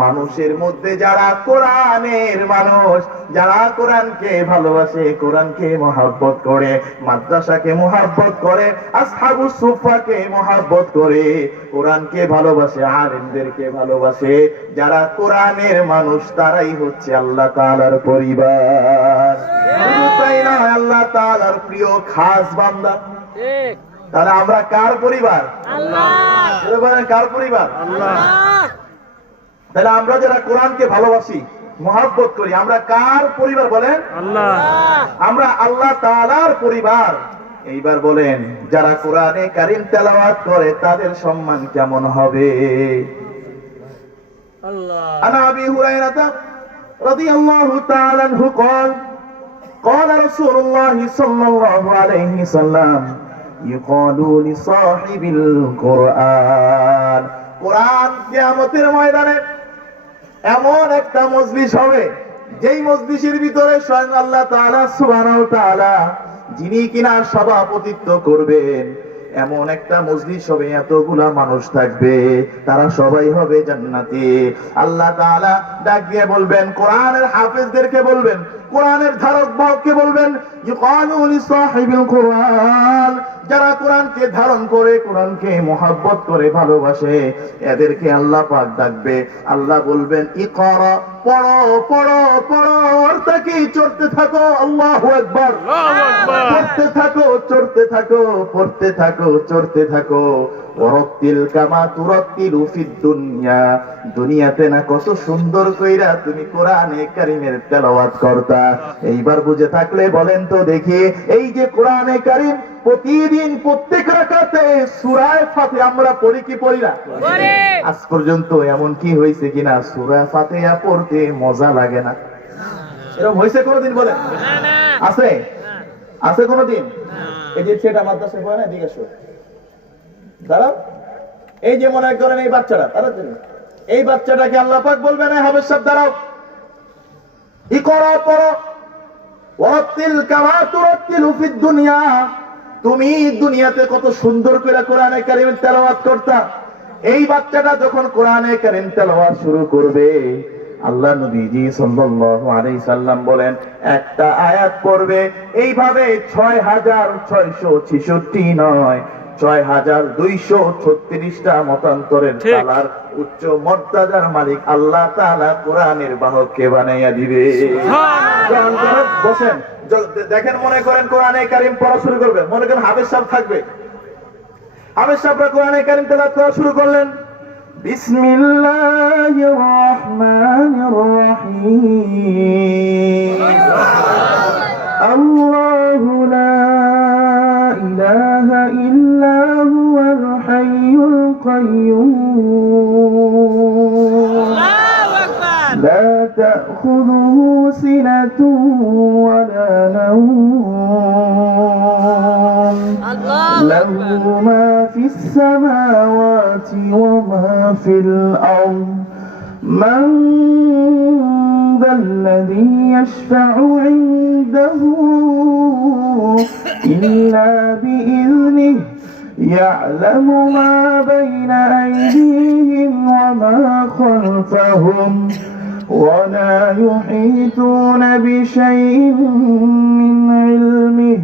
মানুষের মধ্যে যারা কোরআনের মানুষ, যারা কোরআনকে ভালোবাসে, কোরআনকে মহব্বত করে, মাদ্রাসাকে মহব্বত করে, আসহাবুস সুফফাকে মহব্বত করে, কোরআনকে ভালোবাসে, আলেমদেরকে ভালোবাসে, যারা কোরআনের মানুষ, তারাই হচ্ছে আল্লাহ তাআলার পরিবার। তাই না? আল্লাহ তাআলার প্রিয় খাস বান্দা। ঠিক। তাহলে আমরা কার পরিবার? আল্লাহ। বলেন কার পরিবার? আল্লাহ। তাহলে আমরা যারা কোরআনকে ভালোবাসি, মহব্বত করি, আমরা কার পরিবার বলেন? আল্লাহ। আমরা আল্লাহ তাআলার পরিবার। এইবার বলেন, যারা কোরআনে কারীম তেলাওয়াত করে তাদের সম্মান কেমন হবে? আল্লাহ। আনা আবি হুরায়রা রাদিয়াল্লাহু তাআলা আনহু قال قال رسول الله صلى الله عليه وسلم ইউকালু লিসাহিবিল কুরআন। কোরআন কিয়ামতের ময়দানে এমন একটা মজলিস হবে, যেই মজলিসের ভিতরে স্বয়ং আল্লাহ তাআলা সুবহানাহু ওয়া তাআলা যিনি কিনা সভাপতিত্ব করবেন, এমন একটা মজলিস হবে, এতগুলা মানুষ থাকবে, তারা সবাই হবে জান্নাতি। আল্লাহ তাআলা ডাক দিয়ে বলবেন, কোরআনের হাফেজদেরকে বলবেন, কোরআনের ধারক বাহককে বলবেন, ইউকালু লিসাহিবিল কুরআন, যারা কোরআনকে ধারণ করে, কোরআনকে মহব্বত করে, ভালোবাসে, এদেরকে আল্লাহ পাক ডাকবে। আল্লাহ বলবেন, ইকরা, পড়ো পড়ো পড়ো, অর্থাৎ চড়তে থাকো, আল্লাহু আকবার, পড়তে থাকো, চড়তে থাকো, পড়তে থাকো, চড়তে থাকো। ওয়ারাত্তিল কামা তুরাত্তিলু ফিদ দুনিয়া, দুনিয়াতে না কত সুন্দর কইরা তুমি কোরআনে কারীমের তেলাওয়াত করতা। এইবার বুঝে থাকলে বলেন তো দেখি, এই যে কোরআনে কারীম প্রতিদিন প্রত্যেক রাকাতে সূরা ফাতিহা আমরা পড়ি কি পড়ি না? আজ পর্যন্ত এমন কি হয়েছে কিনা সূরা ফাতিহা পড়তে মজা লাগে না? এরকম হয়েছে কোনোদিন বলেন? আছে? আছে কোনোদিন? এই যে ছেলেটা মাদ্রাসায় পড়ে না, দিকে শোন, দাঁড়াও, এই যে মনে করেন এই বাচ্চাটা, তাড়াতাড়ি এই বাচ্চাটাকে আল্লাহ পাক বলবেন, হাফেজ সাহেব দাঁড়াও, ইকরা পড়ো, ওয়ারাত্তিল কামা তুরাত্তিলু ফিদ দুনিয়া, তুমি দুনিয়াতে কত সুন্দর করে কোরআনে কারীমের তেলাওয়াত করতা। এই বাচ্চাটা যখন কোরআনে কারীম তেলাওয়াত শুরু করবে, আল্লাহ নবীজি সাল্লাল্লাহু আলাইহি সাল্লাম বলেন, একটা আয়াত পড়বে, এইভাবে ৬৬৬৬ নয়, ৬২৩৬টা মতান্তরের তালার উচ্চ মর্যাদার মালিক আল্লাহ তাআলা কোরআনের বাহককে বানাইয়া দিবে। বসেন, দেখেন, মনে করেন কোরআনে কারীম পড়া শুরু করবে, মনে করেন হাফেজ সাহেব থাকবে, হাফেজ সাহেবরা কোরআনে কারীম তেলাওয়াত করা শুরু করলেন, বিসমিল্লাহির রহমানির রহিম, আল্লাহু লা ইলাহা ইল্লা হুয়াল হাইয়ুল কাইয়্যুম, লা তাখুযুহু সিনাতুন ওয়া লা নাওম, লাহু মা ফিস সামাওয়াতি ওয়া মা ফিল আরদ, মান الذي يشفع عنده إلا بإذنه، يعلم ما بين أيديهم وما خلفهم، ولا يحيطون بشيء من علمه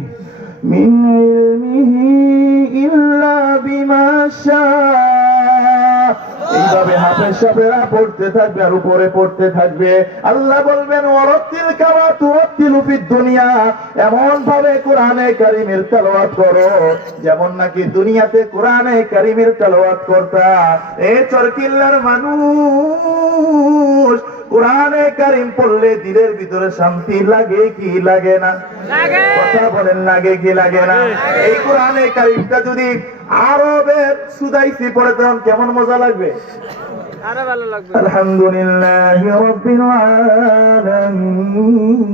إلا بما شاء। এইভাবে হাফেজ সাহেবরা পড়তে থাকবে আর উপরে পড়তে থাকবে। আল্লাহ বলবেন, ওয়ারাত্তিল কামা তুরাত্তিলু ফিদ দুনিয়া, এমন ভাবে কোরআনে কারীমের তেলাওয়াত করো যেমন নাকি দুনিয়াতে কোরআনে কারীমের তেলাওয়াত করতা। এই চরকিল্লার মানুষ, কোরআনে কারীম পড়লে দিলের ভিতরে শান্তি লাগে কি লাগে না? কথা বলেন, লাগে কি লাগে না? এই কোরআনে কারীমটা যদি আরবের সুদাইসি পড়তাম কেমন মজা লাগবে? আরো ভালো লাগবে। আলহামদুলিল্লাহি রাব্বিল আলামিন,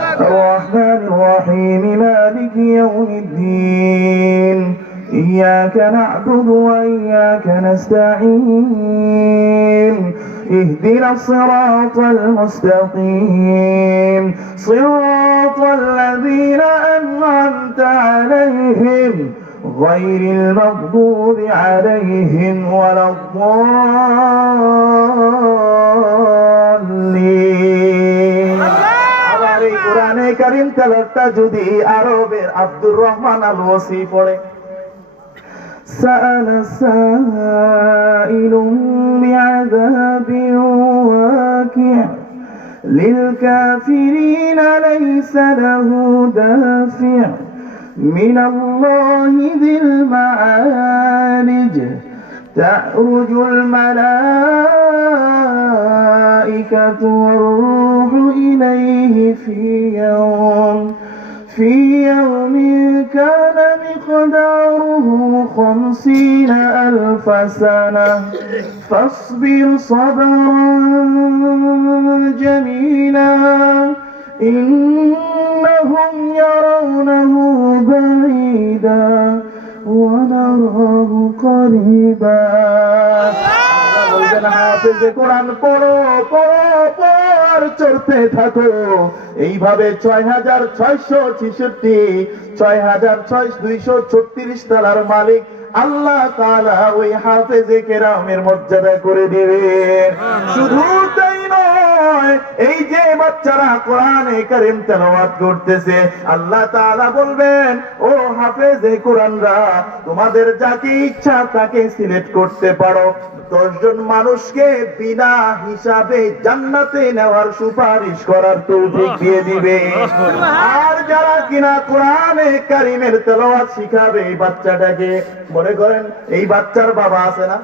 আর-রাহমানির রহিম, মালিকি ইয়াউমিদ্দিন, ইয়্যাকা না'বুদু ওয়া ইয়্যাকা নাস্তাঈন, اهدنا الصراط المستقيم، صراط الذين أنعمت عليهم غير المغضوب عليهم ولا الضالين। আবার এই কোরআনে কারীম তেলাওয়াতটা যদি আরবের আব্দুর রহমান আল ওয়াসি পড়ে, سأل سائل بعذاب واقع للكافرين ليس له دافع من الله ذي المعارج، تعرج الملائكة والروح إليه في يوم كان مقداره 50,000 سنة، فاصبر صبرا جميلا إن إنهم يرونه بعيدا ونراه قريبا বলবেন হাফেজ কোরআন পড়ো পড়ো পড়ো আর চড়তে থাকো এইভাবে 6,666 6,236 তালার মালিক আল্লাহ তাআলা ওই হাফেজে কেরামের মর্যাদা করে দিবেন। শুধু তাই নয়, এই যে বাচ্চারা কোরআনে কারীম তেলাওয়াত করতেছে আল্লাহ তাআলা বলবেন ও হাফেজে কোরআনরা তোমাদের যাকে ইচ্ছা তাকে সিলেক্ট করতে পারো, 10 জন মানুষকে বিনা হিসাবে জান্নাতে নেওয়ার সুপারিশ করার তৌফিক দিয়ে দিবে। আর যারা কিনা কোরআনে কারীমের তেলাওয়াত শিখাবে এই বাচ্চাটাকে, মনে করেন এই বাচ্চার বাবা আছে না,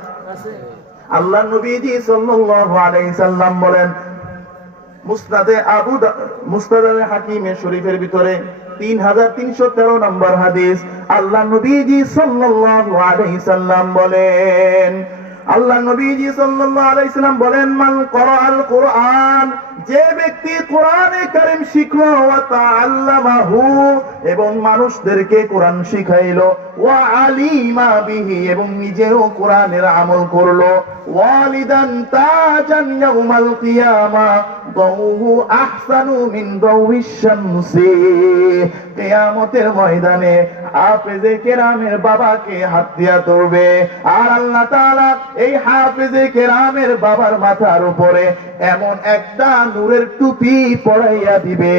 আল্লাহ নবীজি সাল্লাল্লাহু আলাইহি সাল্লাম বলেন মুসনাদে মুসনাদ হাকিমের শরীফের ভিতরে 3313 নম্বর হাদিস, আল্লাহ নবীজি সাল্লাল্লাহু আলাইহি সাল্লাম বলেন, আল্লাহ নবীজি সাল্লাল্লাহু আলাইহি সাল্লাম বলেন মান ক্বরাআল কুরআন, যে ব্যক্তি কোরআনে কারীম শিখলো ওয়া তাআল্লামাহু এবং মানুষদেরকে কোরআন শিখাইলো, ওয়া আলিমা বিহি এবং নিজেও কোরআনের আমল করলো, ওয়ালিদান তাজান ইয়াউমাল কিয়ামা দাউহু আহসানু মিন দাউইশ শামসি, কিয়ামতের ময়দানে হাফেজে কেরামের বাবাকে হাত দিয়া ধরবে আর আল্লাহ তাআলা এই হাফেজে কেরামের বাবার মাথার উপরে এমন একটা নূরের টুপি পরাইয়া দিবে।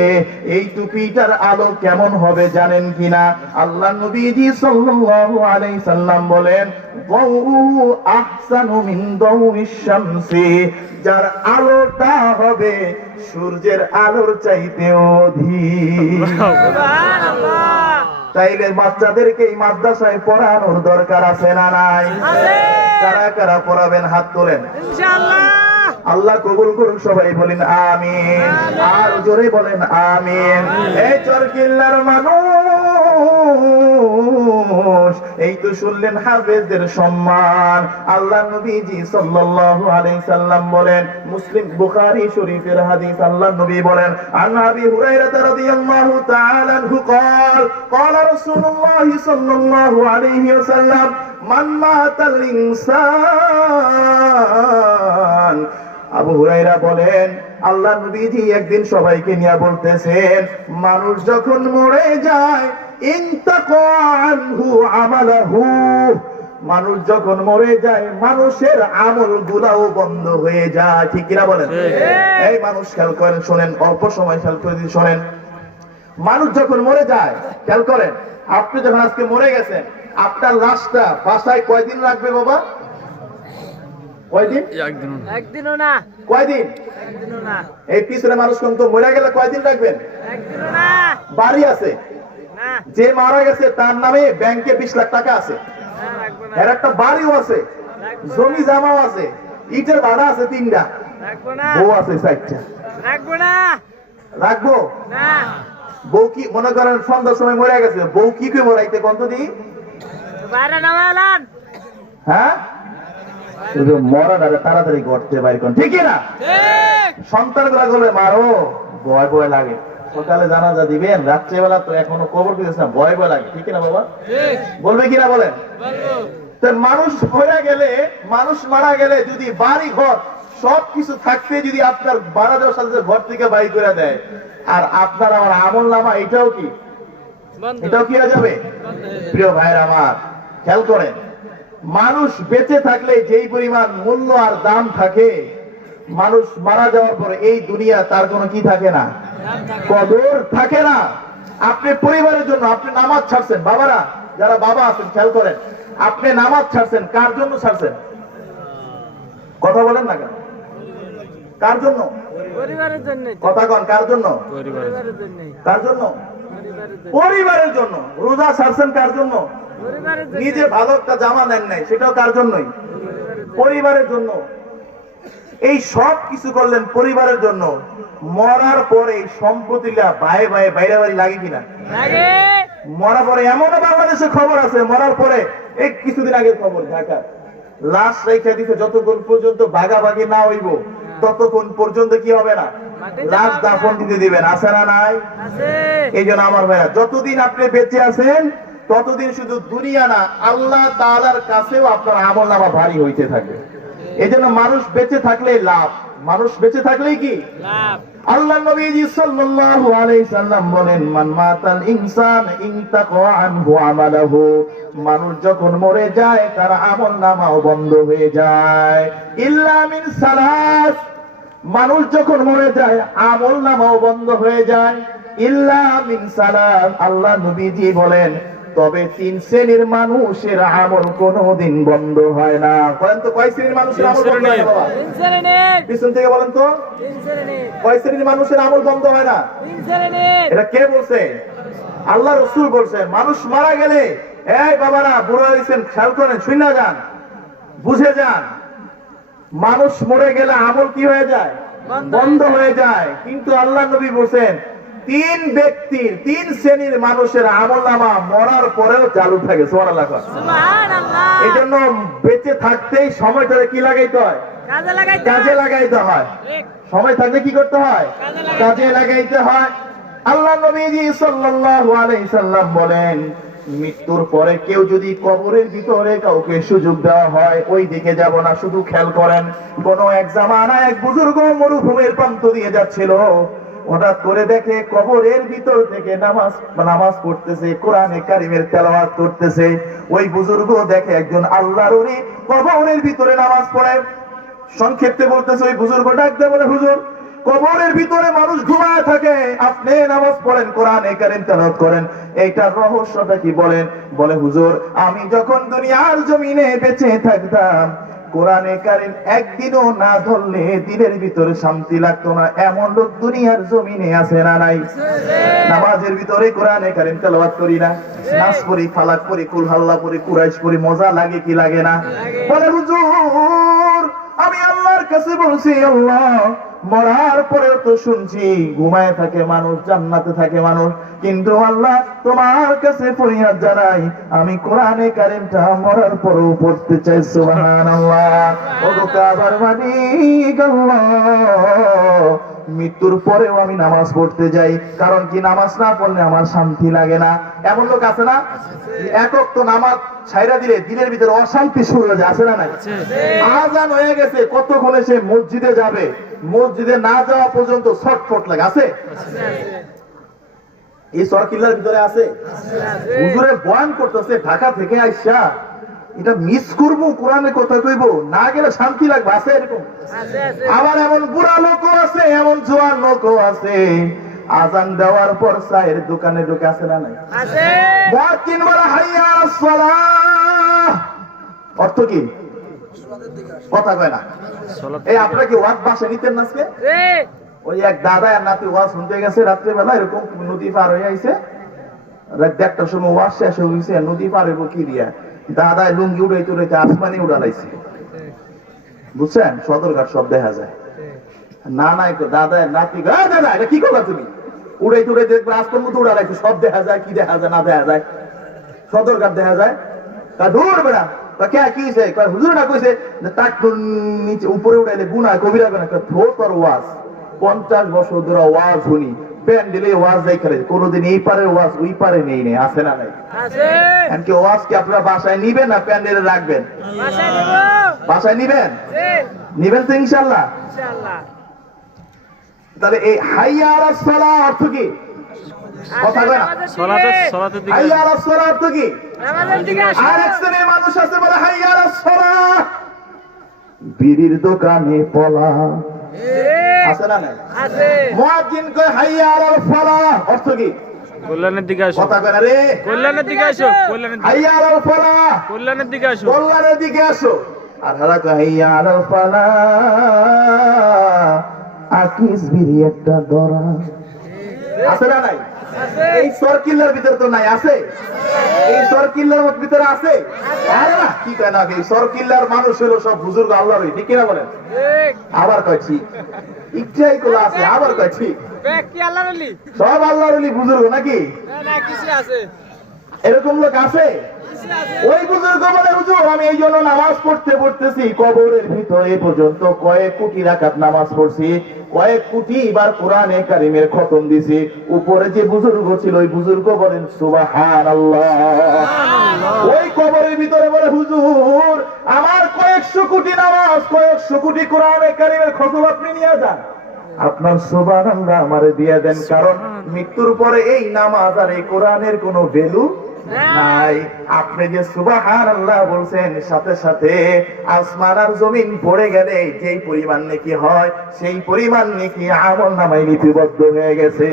এই টুপিটার আলো কেমন হবে জানেন কিনা? আল্লাহ নবীজি সাল্লাল্লাহু আলাইহি সাল্লাম বলেন দাউহু আহসানু মিন দাউইশ শামসি, যার আলোটা হবে সূর্যের আলোর চাইতে অধিক। সুবহানাল্লাহ। তাইলে বাচ্চাদেরকে এই মাদ্রাসায় পড়ানোর দরকার আছে না নাই? কারা কারা পড়াবেন হাত তোলেন ইনশাআল্লাহ। আল্লাহ কবুল করুন, সবাই বলেন আমিন, আর জোরে বলেন আমিন। এই চরকিল্লার মানুষ, এই তো শুনলেন হাফেজদের সম্মান। আল্লাহ নবীজি সাল্লাল্লাহু আলাইহি সাল্লাম বলেন, মুসলিম বুখারী শরীফের হাদিস, আল্লাহ নবী বলেন আন আবি হুরায়রা রাদিয়াল্লাহু তাআলা আনহু قال قال رسول الله صلى الله عليه وسلم من مات الإنسان, আবু হুরায়রা বলেন আল্লাহ নবীজি একদিন সবাইকে নিয়ে বলতেছেন মানুষ যখন মরে যায় ইনতাকা আনহু আমালাহু, মানুষ যখন মরে যায় মানুষের আমল গুলাও বন্ধ হয়ে যায়। ঠিক কিনা বলেন? এই মানুষ খেয়াল করেন, শোনেন, অল্প সময় খেয়াল করে দিন, শোনেন। মানুষ যখন মরে যায়, খেয়াল করেন, আপনি যখন আজকে মরে গেছেন আপনার লাশটা বাসায় কয়দিন রাখবে বাবা? কয়দিন? একদিনও না। কয়দিন? একদিনও না। এই পিছনে মানুষ কোন তো মরে গেলে কয়দিন রাখবেন? একদিনও না। বাড়ি আছে, না। যে মারা গেছে তার নামে ব্যাংকে 20 লাখ টাকা আছে, না, রাখবো না। এর একটা বাড়িও আছে, জমি জামাও আছে, ইটের ভাড়া আছে 3টা, রাখবো না। বউ আছে 4টা, রাখবো না। রাখবো না। বউ কি মনে করেন সন্ধ্যার সময় মরে গেছে, বউ কি করে মরাইতে কত দিই? বাইরে নামালান। হ্যাঁ, মরাটা তাড়াতাড়ি করতে পারি কোন, ঠিক না? ঠিক। সন্তান গুলা বলে মারো, ভয় ভয় লাগে, সকালে জানাজা দিবেন, রাত্রেবেলা তো এখনো কবর দিতেছে না, ভয় ভয় লাগে, ঠিক না বাবা? ঠিক। বলবে কিনা বলেন? বলবো। তো মানুষ মরে গেলে, মানুষ মারা গেলে যদি বাড়ি ঘর সবকিছু থাকতে যদি আপনার মারা যাওয়ার সাথে ঘর থেকে বাড়ি করে দেয়, আর আপনার আমার আমল নামা এটাও কি, এটাও কি হয়ে যাবে? প্রিয় ভাইয়ের আমার, খেয়াল করেন, মানুষ বেঁচে থাকলে যেই পরিমাণ মূল্য আর দাম থাকে, মানুষ মারা যাওয়ার পরে এই দুনিয়া তার কোনো কি থাকে না, কদর থাকে না। আপনি পরিবারের জন্য আপনি নামাজ ছাড়ছেন, বাবারা যারা বাবা আছেন খেয়াল করেন, আপনি নামাজ ছাড়ছেন, কার জন্য ছাড়ছেন? কথা বলেন না কেন? কার জন্য? পরিবারের জন্য। কথা কন, কার জন্য? পরিবারের জন্য। কার জন্য? পরিবারের জন্য। পরিবারের জন্য। রোজা ছাড়ছেন কার জন্য? পরিবারের জন্য। নিজে ভালো একটা জামা নেন নাই, সেটাও কার জন্যই? পরিবারের জন্য। এই সব কিছু করলেন পরিবারের জন্য। মরার পরে এই সম্পত্তিটা ভাই ভাই বাইরে বাড়ি লাগে কিনা? লাগে। মরার পরে এমনও বাংলাদেশে খবর আছে, মরার পরে এই কিছুদিন আগে খবর ঢাকা লাশ রেখে দিতে যতক্ষণ পর্যন্ত ভাগাভাগি না হইব ততক্ষণ পর্যন্ত কি হবে না? লাশ দাফন দিতে দিবেন, আছে না নাই? আছে। এই জন্য আমার ভাইরা, যতদিন আপনি বেঁচে আছেন ততদিন শুধু দুনিয়া না, আল্লাহ তাআলার কাছেও আপনার আমলনামা ভারী হইতে থাকবে। এই জন্য মানুষ বেঁচে থাকলেই লাভ, মানুষ বেঁচে থাকলেই কি লাভ। আল্লাহ নবীজি সাল্লাল্লাহু আলাইহি সাল্লাম বলেন, মান মাতাল ইনসান ইনতাকা আনহু আমালুহু, মানুষ যখন মরে যায় তার আমলনামাও বন্ধ হয়ে যায়। ইল্লা মিন সালাস, মানুষ যখন মরে যায় আমলনামাও বন্ধ হয়ে যায়। ইল্লা মিন সালাস, আল্লাহ নবীজি বলেন তবে 3 শ্রেণীর মানুষের আমল কোনোদিন বন্ধ হয় না। বলেন তো কয় শ্রেণীর মানুষের আমল বন্ধ হয় না বাবা? 3 শ্রেণীর। পিছন থেকে বলেন তো 3 শ্রেণীর। কয় শ্রেণীর মানুষের আমল বন্ধ হয় না? 3 শ্রেণীর। এটা কে বলছে? আল্লাহ রাসূল বলছে। মানুষ মারা গেলে, এই বাবারা বুড়ো হয়েছেন, খেয়াল করেন, শুনে যান, বুঝে যান, মানুষ মরে গেলে আমল কি হয়ে যায়? বন্ধ হয়ে যায়। কিন্তু আল্লাহ নবী বলছেন 3 শ্রেণীর মানুষের আমলনামা মরার পরেও চালু থাকে। সুবহানাল্লাহ। সুবহানাল্লাহ। এই জন্য বেঁচে থাকতেই সময়টাকে কি লাগাইতে হয়? কাজে লাগাইতে হয়। ঠিক। সময় থাকলে কি করতে হয়? কাজে লাগাইতে হয়। আল্লাহ নবীজি সাল্লাল্লাহু আলাইহি সাল্লাম বলেন, মৃত্যুর পরে কেউ যদি কবরের ভিতরে কাউকে সুযোগ দেওয়া হয়, ওই দিকে যাব না। শুধু খেয়াল করেন, কোন এক জামানায় এক বুজুর্গ মরুভূমির প্রান্ত দিয়ে যাচ্ছিল, হঠাৎ করে দেখে কবরের ভিতর থেকে নামাজ পড়তেছে, কোরআনে কারিমের তেলাওয়াত করতেছে। ওই বুজুর্গ দেখে একজন আল্লাহর ওলি কবরের ভিতরে নামাজ পড়ে। সংক্ষেপে বলতেছে, ওই বুজুর্গ ডাক দিয়ে বলে, হুজুর, কবরের ভিতরে মানুষ ঘুমায় থাকে, আপনি নামাজ পড়েন, কোরআনে কারীম তেলাওয়াত করেন, এইটার রহস্যটা কি? বলে হুজুর, আমি যখন দুনিয়ার জমিনে বেঁচে থাকতাম, কোরআনে কারীম একদিনও না ধরলে দিলের ভিতরে শান্তি লাগতো না। এমন লোক দুনিয়ার জমিনে আছে না নাই? নামাজের ভিতরে কোরআনে কারীম তেলাওয়াত করি না, নাস পড়ি, ফালাক পড়ি, কুল হাল্লা পড়ি, কুরাইশ পড়ি, মজা লাগে কি লাগে না? বলে হুজুর, আমি আল্লাহর কাছে বলছি, আল্লাহ, মরার পরেও তো শুনছি ঘুমায় থাকে মানুষ, জান্নাতে থাকে মানুষ, কিন্তু আল্লাহ তোমার কাছে ফরিয়াদ জানাই, আমি কোরআনে কারীমটা মরার পরেও পড়তে চাই। সুবহানাল্লাহ। ওগো কাবার মালিক আল্লাহ, মৃত্যুর পরেও আমি নামাজ পড়তে যাই। কারণ কি? নামাজ না পড়লে আমার শান্তি লাগে না। এমন লোক আছে না? একক তো নামাজ ছাইরা দিলে দিলের ভিতরে অশান্তি শুরু হয়ে যায়, আছে না নাই? আজান হয়ে গেছে, কতক্ষণে সে মসজিদে যাবে, মসজিদে না যাওয়া পর্যন্ত ছটফট লাগে, আছে? এই সরকিল্লার ভিতরে আছে। হুজুরে বয়ান করতেছে ঢাকা থেকে আইসা, এটা মিস করবো, কোরআনে কথা কইব, না গেলে শান্তি লাগবে, আছে এরকম? আবার এমন বুড়া লোকও আছে, এমন জোয়ান লোকও আছে, আজান দেওয়ার পর চায়ের দোকানে ঢুকে, আছে না নাই? মুয়াজ্জিন বলে হাইয়া আলাস সালাহ, অর্থ কি? কথা কয় না। এই আপনারা কি ওয়াজ বাসা নিতেন না আজকে? ওই এক দাদা আর নাতি ওয়াজ শুনতে গেছে রাত্রেবেলা, এরকম নদী পার হয়ে আইছে, রাত 1টার সময় ওয়াজ শেষ হয়েছে, নদী পার হইব কি দিয়া, দাদায় লুঙ্গি উড়াইতে উড়াইতে আসমানে উড়ালাইছে, বুঝছেন? সদরঘাট সব দেখা যায়। না নাই দাদা নাতি, দাদা এটা কি করলা তুমি? উড়াইতে উড়াইতে আসমান মতো উড়ালাইছে, সব দেখা যায়, কি দেখা যায় না দেখা যায়, সদরঘাট দেখা যায়। তা দূর বেড়া, কে কি হয়েছে? হুজুর না কইছে তাক নিচে উপরে উঠাইলে গুনাহ কবিরা গুনাহ। তোর ওয়াজ 50 বছর ধরে ওয়াজ শুনি, প্যান্ডেলে ওয়াজ যাই করে, কোনোদিন এই পারে ওয়াজ ওই পারে নেই, নেই, আছে না নাই? এমনকি ওয়াজ কি আপনারা বাসায় নিবেন না প্যান্ডেলে রাখবেন? বাসায় নিবেন, নিবেন তো ইনশাআল্লাহ। তাহলে এই হাইয়া আলাস সালাহ অর্থ কি? কথা কয় না। হাইয়া আলাস সালাহ অর্থ কি? আর এক শ্রেণীর মানুষ আছে বলে হাইয়া আলাস সালাহ, বিড়ির দোকানে পলা, আছে না নাই? মুয়াজ্জিন কয় হাইয়া আলাল ফালাহ, অর্থ কি? কল্যাণের দিকে আসো। কথা কয় না রে, কল্যাণের দিকে আসো, হাইয়া আলাল ফালাহ, কল্যাণের দিকে আসো, কল্যাণের দিকে আসো। আর হারা কয় হাইয়া আলাল ফালাহ, আকিস বিড়ি একটা দরা, আছে না নাই? এই সরকিল্লার ভিতরে তো নাই, আছে? এই সরকিল্লার ভিতরে আছে? আরে না, কি কয় না, এই সরকিল্লার মানুষ হলো সব বুজুর্গ আল্লাহরই, ঠিক কিনা বলেন? আবার কয় ঠিক, ইচ্ছাই কোলা আছে, আবার কয় ঠিক, সব আল্লাহর ওলি বুজুর্গ নাকি? এরকম লোক আছে? ওই বুজুর্গ বলে হুজুর আমি এই জন্য নামাজ পড়তেছি কবরের ভিতরে এ পর্যন্ত কয়েক কোটি রাকাত নামাজ পড়ছি, কয়েক কোটি বার কোরআনে কারিমের খতম দিছি। উপরে যে বুজুর্গ ছিল ওই বুজুর্গ বলেন সুবহানাল্লাহ। ওই কবরের ভিতরে বলে হুজুর আমার কয়েকশো কোটি নামাজ, কয়েকশো কোটি কোরআনে কারিমের খতম আপনি নিয়ে যান, আপনার সুবহানাল্লাহ আমারে দিয়ে দেন, কারণ মৃত্যুর পরে এই নামাজ আর এই কোরআনের কোনো ভ্যালু নাই। আপনি যে সুবহানাল্লাহ বলছেন সাথে সাথে আসমান আর জমিন পড়ে গেলে যেই পরিমাণ নেকি হয় সেই পরিমাণ নেকি আমলনামায় লিপিবদ্ধ হয়ে গেছে।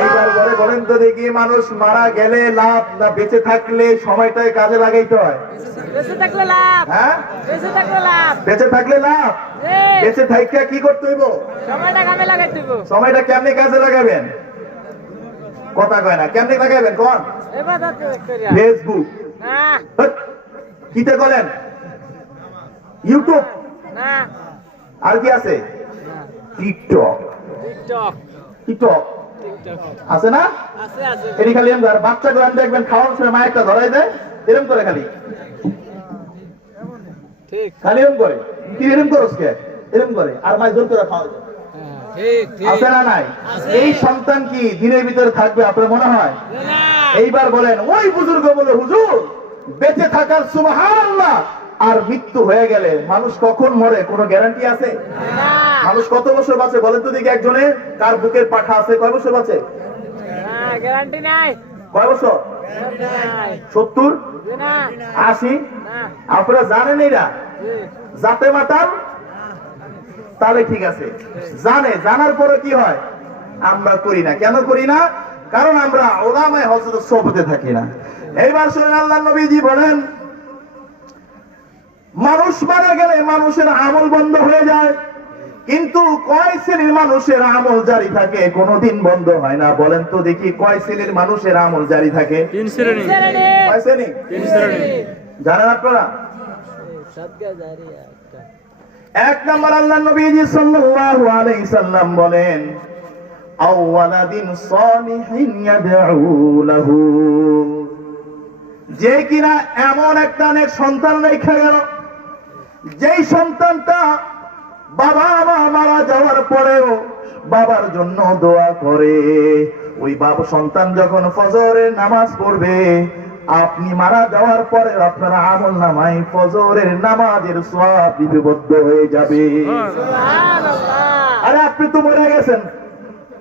এইবার বলে বলেন তো দেখি মানুষ মারা গেলে লাভ না বেঁচে থাকলে সময়টাই কাজে লাগাইতে হয়? বেঁচে থাকলে লাভ। হ্যাঁ বেঁচে থাকলে লাভ। বেঁচে থাকলে লাভ। বেঁচে থাইকা কি করতে হইব? সময়টা কামে লাগাইতে হইব। সময়টা কেমনে কাজে লাগাবেন? কথা কয় না, কেমনে লাগাবেন কোন? ইবাদত করিয়া। ফেসবুক না কিতে বলেন, ইউটিউব না আর কি আছে? টিকটক। টিকটক টিকটক আছে না? আছে আছে। এটি খালি আর বাচ্চা গান দেখবেন খাওয়ার সময় মায়েরটা ধরাই দেয় এরকম করে, খালি ঠিক খালি এরকম করে। কি এরকম করস কে? এরকম করে আর মাছ জোর করে খাওয়া যায়। ঠিক ঠিক। আছে না নাই? এই সন্তান কি দিনের ভিতরে থাকবে আপনার মনে হয়? না এইবার বলেন ওই বুজুর্গ বলে হুজুর বেঁচে থাকার সুবহানাল্লাহ আর মৃত্যু হয়ে গেলে মানুষ কখন মরে কোনো গ্যারান্টি আছে? না মানুষ কত বছর বাঁচে বলেন তো দেখি, একজনের কার বুকের পাঠা আছে কয় বছর বাঁচে? না গ্যারান্টি নাই। কয় বছর? নাই 70, না 80? না আপনারা জানেন এরা জাতে মাতাল? তাহলে ঠিক আছে, জানার পরে কি হয়? আমরা করি না। কেন করি না? কারণ আমরা ওলামায়ে হযরত সোহবতে থাকি না। এইবার শুনেন আল্লাহর নবীজি বলেন মানুষ মারা গেলে মানুষের আমল বন্ধ হয়ে যায়, কিন্তু কয় শ্রেণীর মানুষের আমল জারি থাকে, কোনোদিন বন্ধ হয় না। বলেন তো দেখি কয় শ্রেণীর মানুষের আমল জারি থাকে? 3 শ্রেণী। কয় শ্রেণী? 3 শ্রেণী। জানেন আপনারা? সদকা জারিয়া। এক নাম্বার আল্লাহর নবীজি সাল্লাল্লাহু আলাইহি সাল্লাম বলেন আওয়ালাদিন সালিহিন ইয়াদউ লাহু, যে কিনা এমন একটা নেক সন্তান রেখে গেল যেই সন্তানটা বাবা মা মারা যাওয়ার পরেও বাবার জন্য দোয়া করে। ওই বাবা সন্তান যখন ফজরের নামাজ পড়বে আপনি মারা যাওয়ার পরে আপনার আমলনামায় ফজরের নামাজের সওয়াব লিপিবদ্ধ হয়ে যাবে। সুবহানাল্লাহ। আরে আপনি তো মরে গেছেন,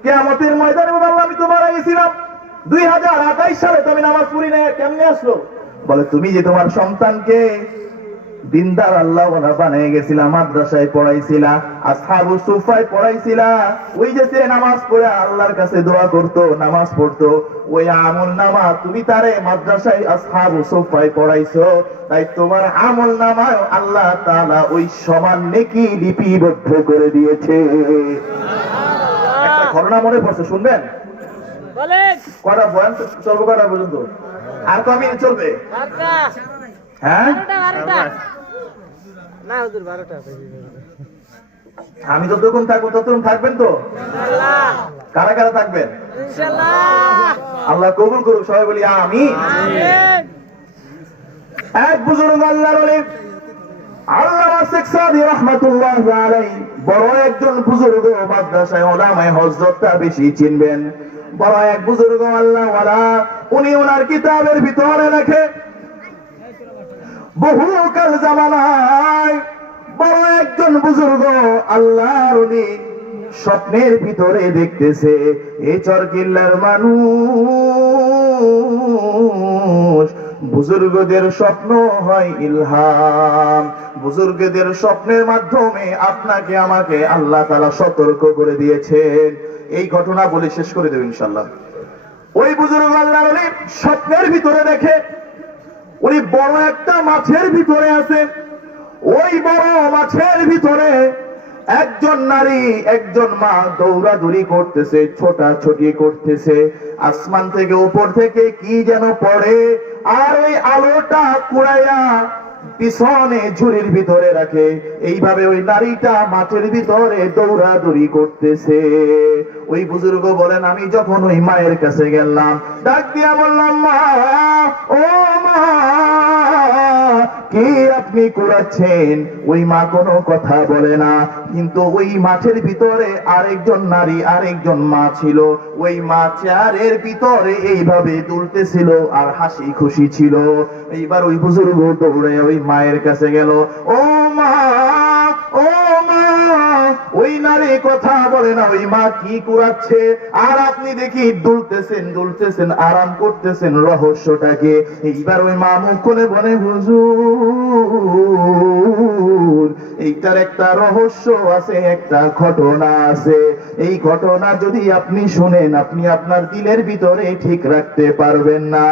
কিয়ামতের ময়দানে বললাম আমি তো মারা গেছিলাম 2028 সালে, তো আমি নামাজ পড়ি না, কেমনে আসলো? বলে তুমি যে তোমার সন্তানকে দিনদার আল্লাহওয়ালা বানিয়ে গেছিলা, মাদ্রাসায় পড়াইছিলা, আসহাবুস সুফায় পড়াইছিলা, ওই যে সে নামাজ পড়ে আল্লাহর কাছে দোয়া করতো, নামাজ পড়তো, ওই আমলনামা তুমি তারে মাদ্রাসায় আসহাবুস সুফায় পড়াইছো, তাই তোমার আমলনামায় আল্লাহ তাআলা ওই সমান নেকি লিপিবদ্ধ করে দিয়েছে। একটা ঘটনা মনে পড়ছে, শুনবেন? বলেন কটা বয়ান চলবে কটা পর্যন্ত? আর কমিয়ে চলবে? বারোটা। হ্যাঁ বারোটা। না হুজুর 12টা। আমি যতক্ষণ থাকবো ততক্ষণ থাকবেন তো? ইনশাআল্লাহ কারা কারা থাকবেন? ইনশাআল্লাহ। আল্লাহ কবুল করুক, সবাই বলি আমিন। আমিন। এক বুজুর্গ আল্লাহর ওলি আল্লামা শেখ সাদী রাহমাতুল্লাহি আলাইহি বড় একজন বুজুর্গ, মাদ্রাসায় উলামায়ে হযরতটা বেশি চিনবেন। বড় এক বুজুর্গ আল্লাহ ওয়ালা, উনি ওনার কিতাবের ভিতরে লেখে বহুকাল জামানায় বড় একজন বুজুর্গ আল্লাহর ওলি স্বপ্নের ভিতরে দেখতেছে এই চরকিল্লার মানুষ, বুজুর্গদের স্বপ্ন হয় ইলহাম, বুজুর্গদের স্বপ্নের মাধ্যমে আপনাকে আমাকে আল্লাহ তাআলা সতর্ক করে দিয়েছেন। এই ঘটনা বলে শেষ করে দেব ইনশাআল্লাহ। ওই বুজুর্গ আল্লাহর ওলি স্বপ্নের ভিতরে দেখে উনি বড় একটা মাছের ভিতরে আছে, ওই বড় মাছের ভিতরে একজন নারী একজন মা দৌড়াদৌড়ি করতেছে, ছোটাছুটি করতেছে, আসমান থেকে উপর থেকে কি যেন পড়ে, আর ওই আলোটা কুড়াইয়া পিছনে ঝুড়ির ভিতরে রাখে। এইভাবে ওই নারীটা মাঠের ভিতরে দৌড়াদৌড়ি করতেছে। ওই বুজুর্গ বলেন আমি যখন ওই মায়ের কাছে গেলাম, ডাক দিয়া বললাম মা, ও মা, কে আপনি কুড়াচ্ছেন? ওই মা কোনো কথা বলে না, কিন্তু ওই মাঠের ভিতরে আরেকজন নারী, আরেকজন মা ছিল। ওই মা চেয়ারের ভিতরে এইভাবে দুলতেছিল আর হাসি খুশি ছিল। এইবার ওই বুজুর্গ দৌড়ে ওই মায়ের কাছে গেল, ও মা, ও মা। ওই নারী কথা বলে না, ওই মা কি কুড়াচ্ছে আর আপনি দেখি দুলতেছেন দুলতেছেন, আরাম করতেছেন, রহস্যটাকে? এইবার ওই মা মুখ খুলে বলে, হুজুর, এইটার একটা রহস্য আছে, একটা ঘটনা আছে। এই ঘটনা যদি আপনি শুনেন, আপনি আপনার দিলের ভিতরে ঠিক রাখতে পারবেন না।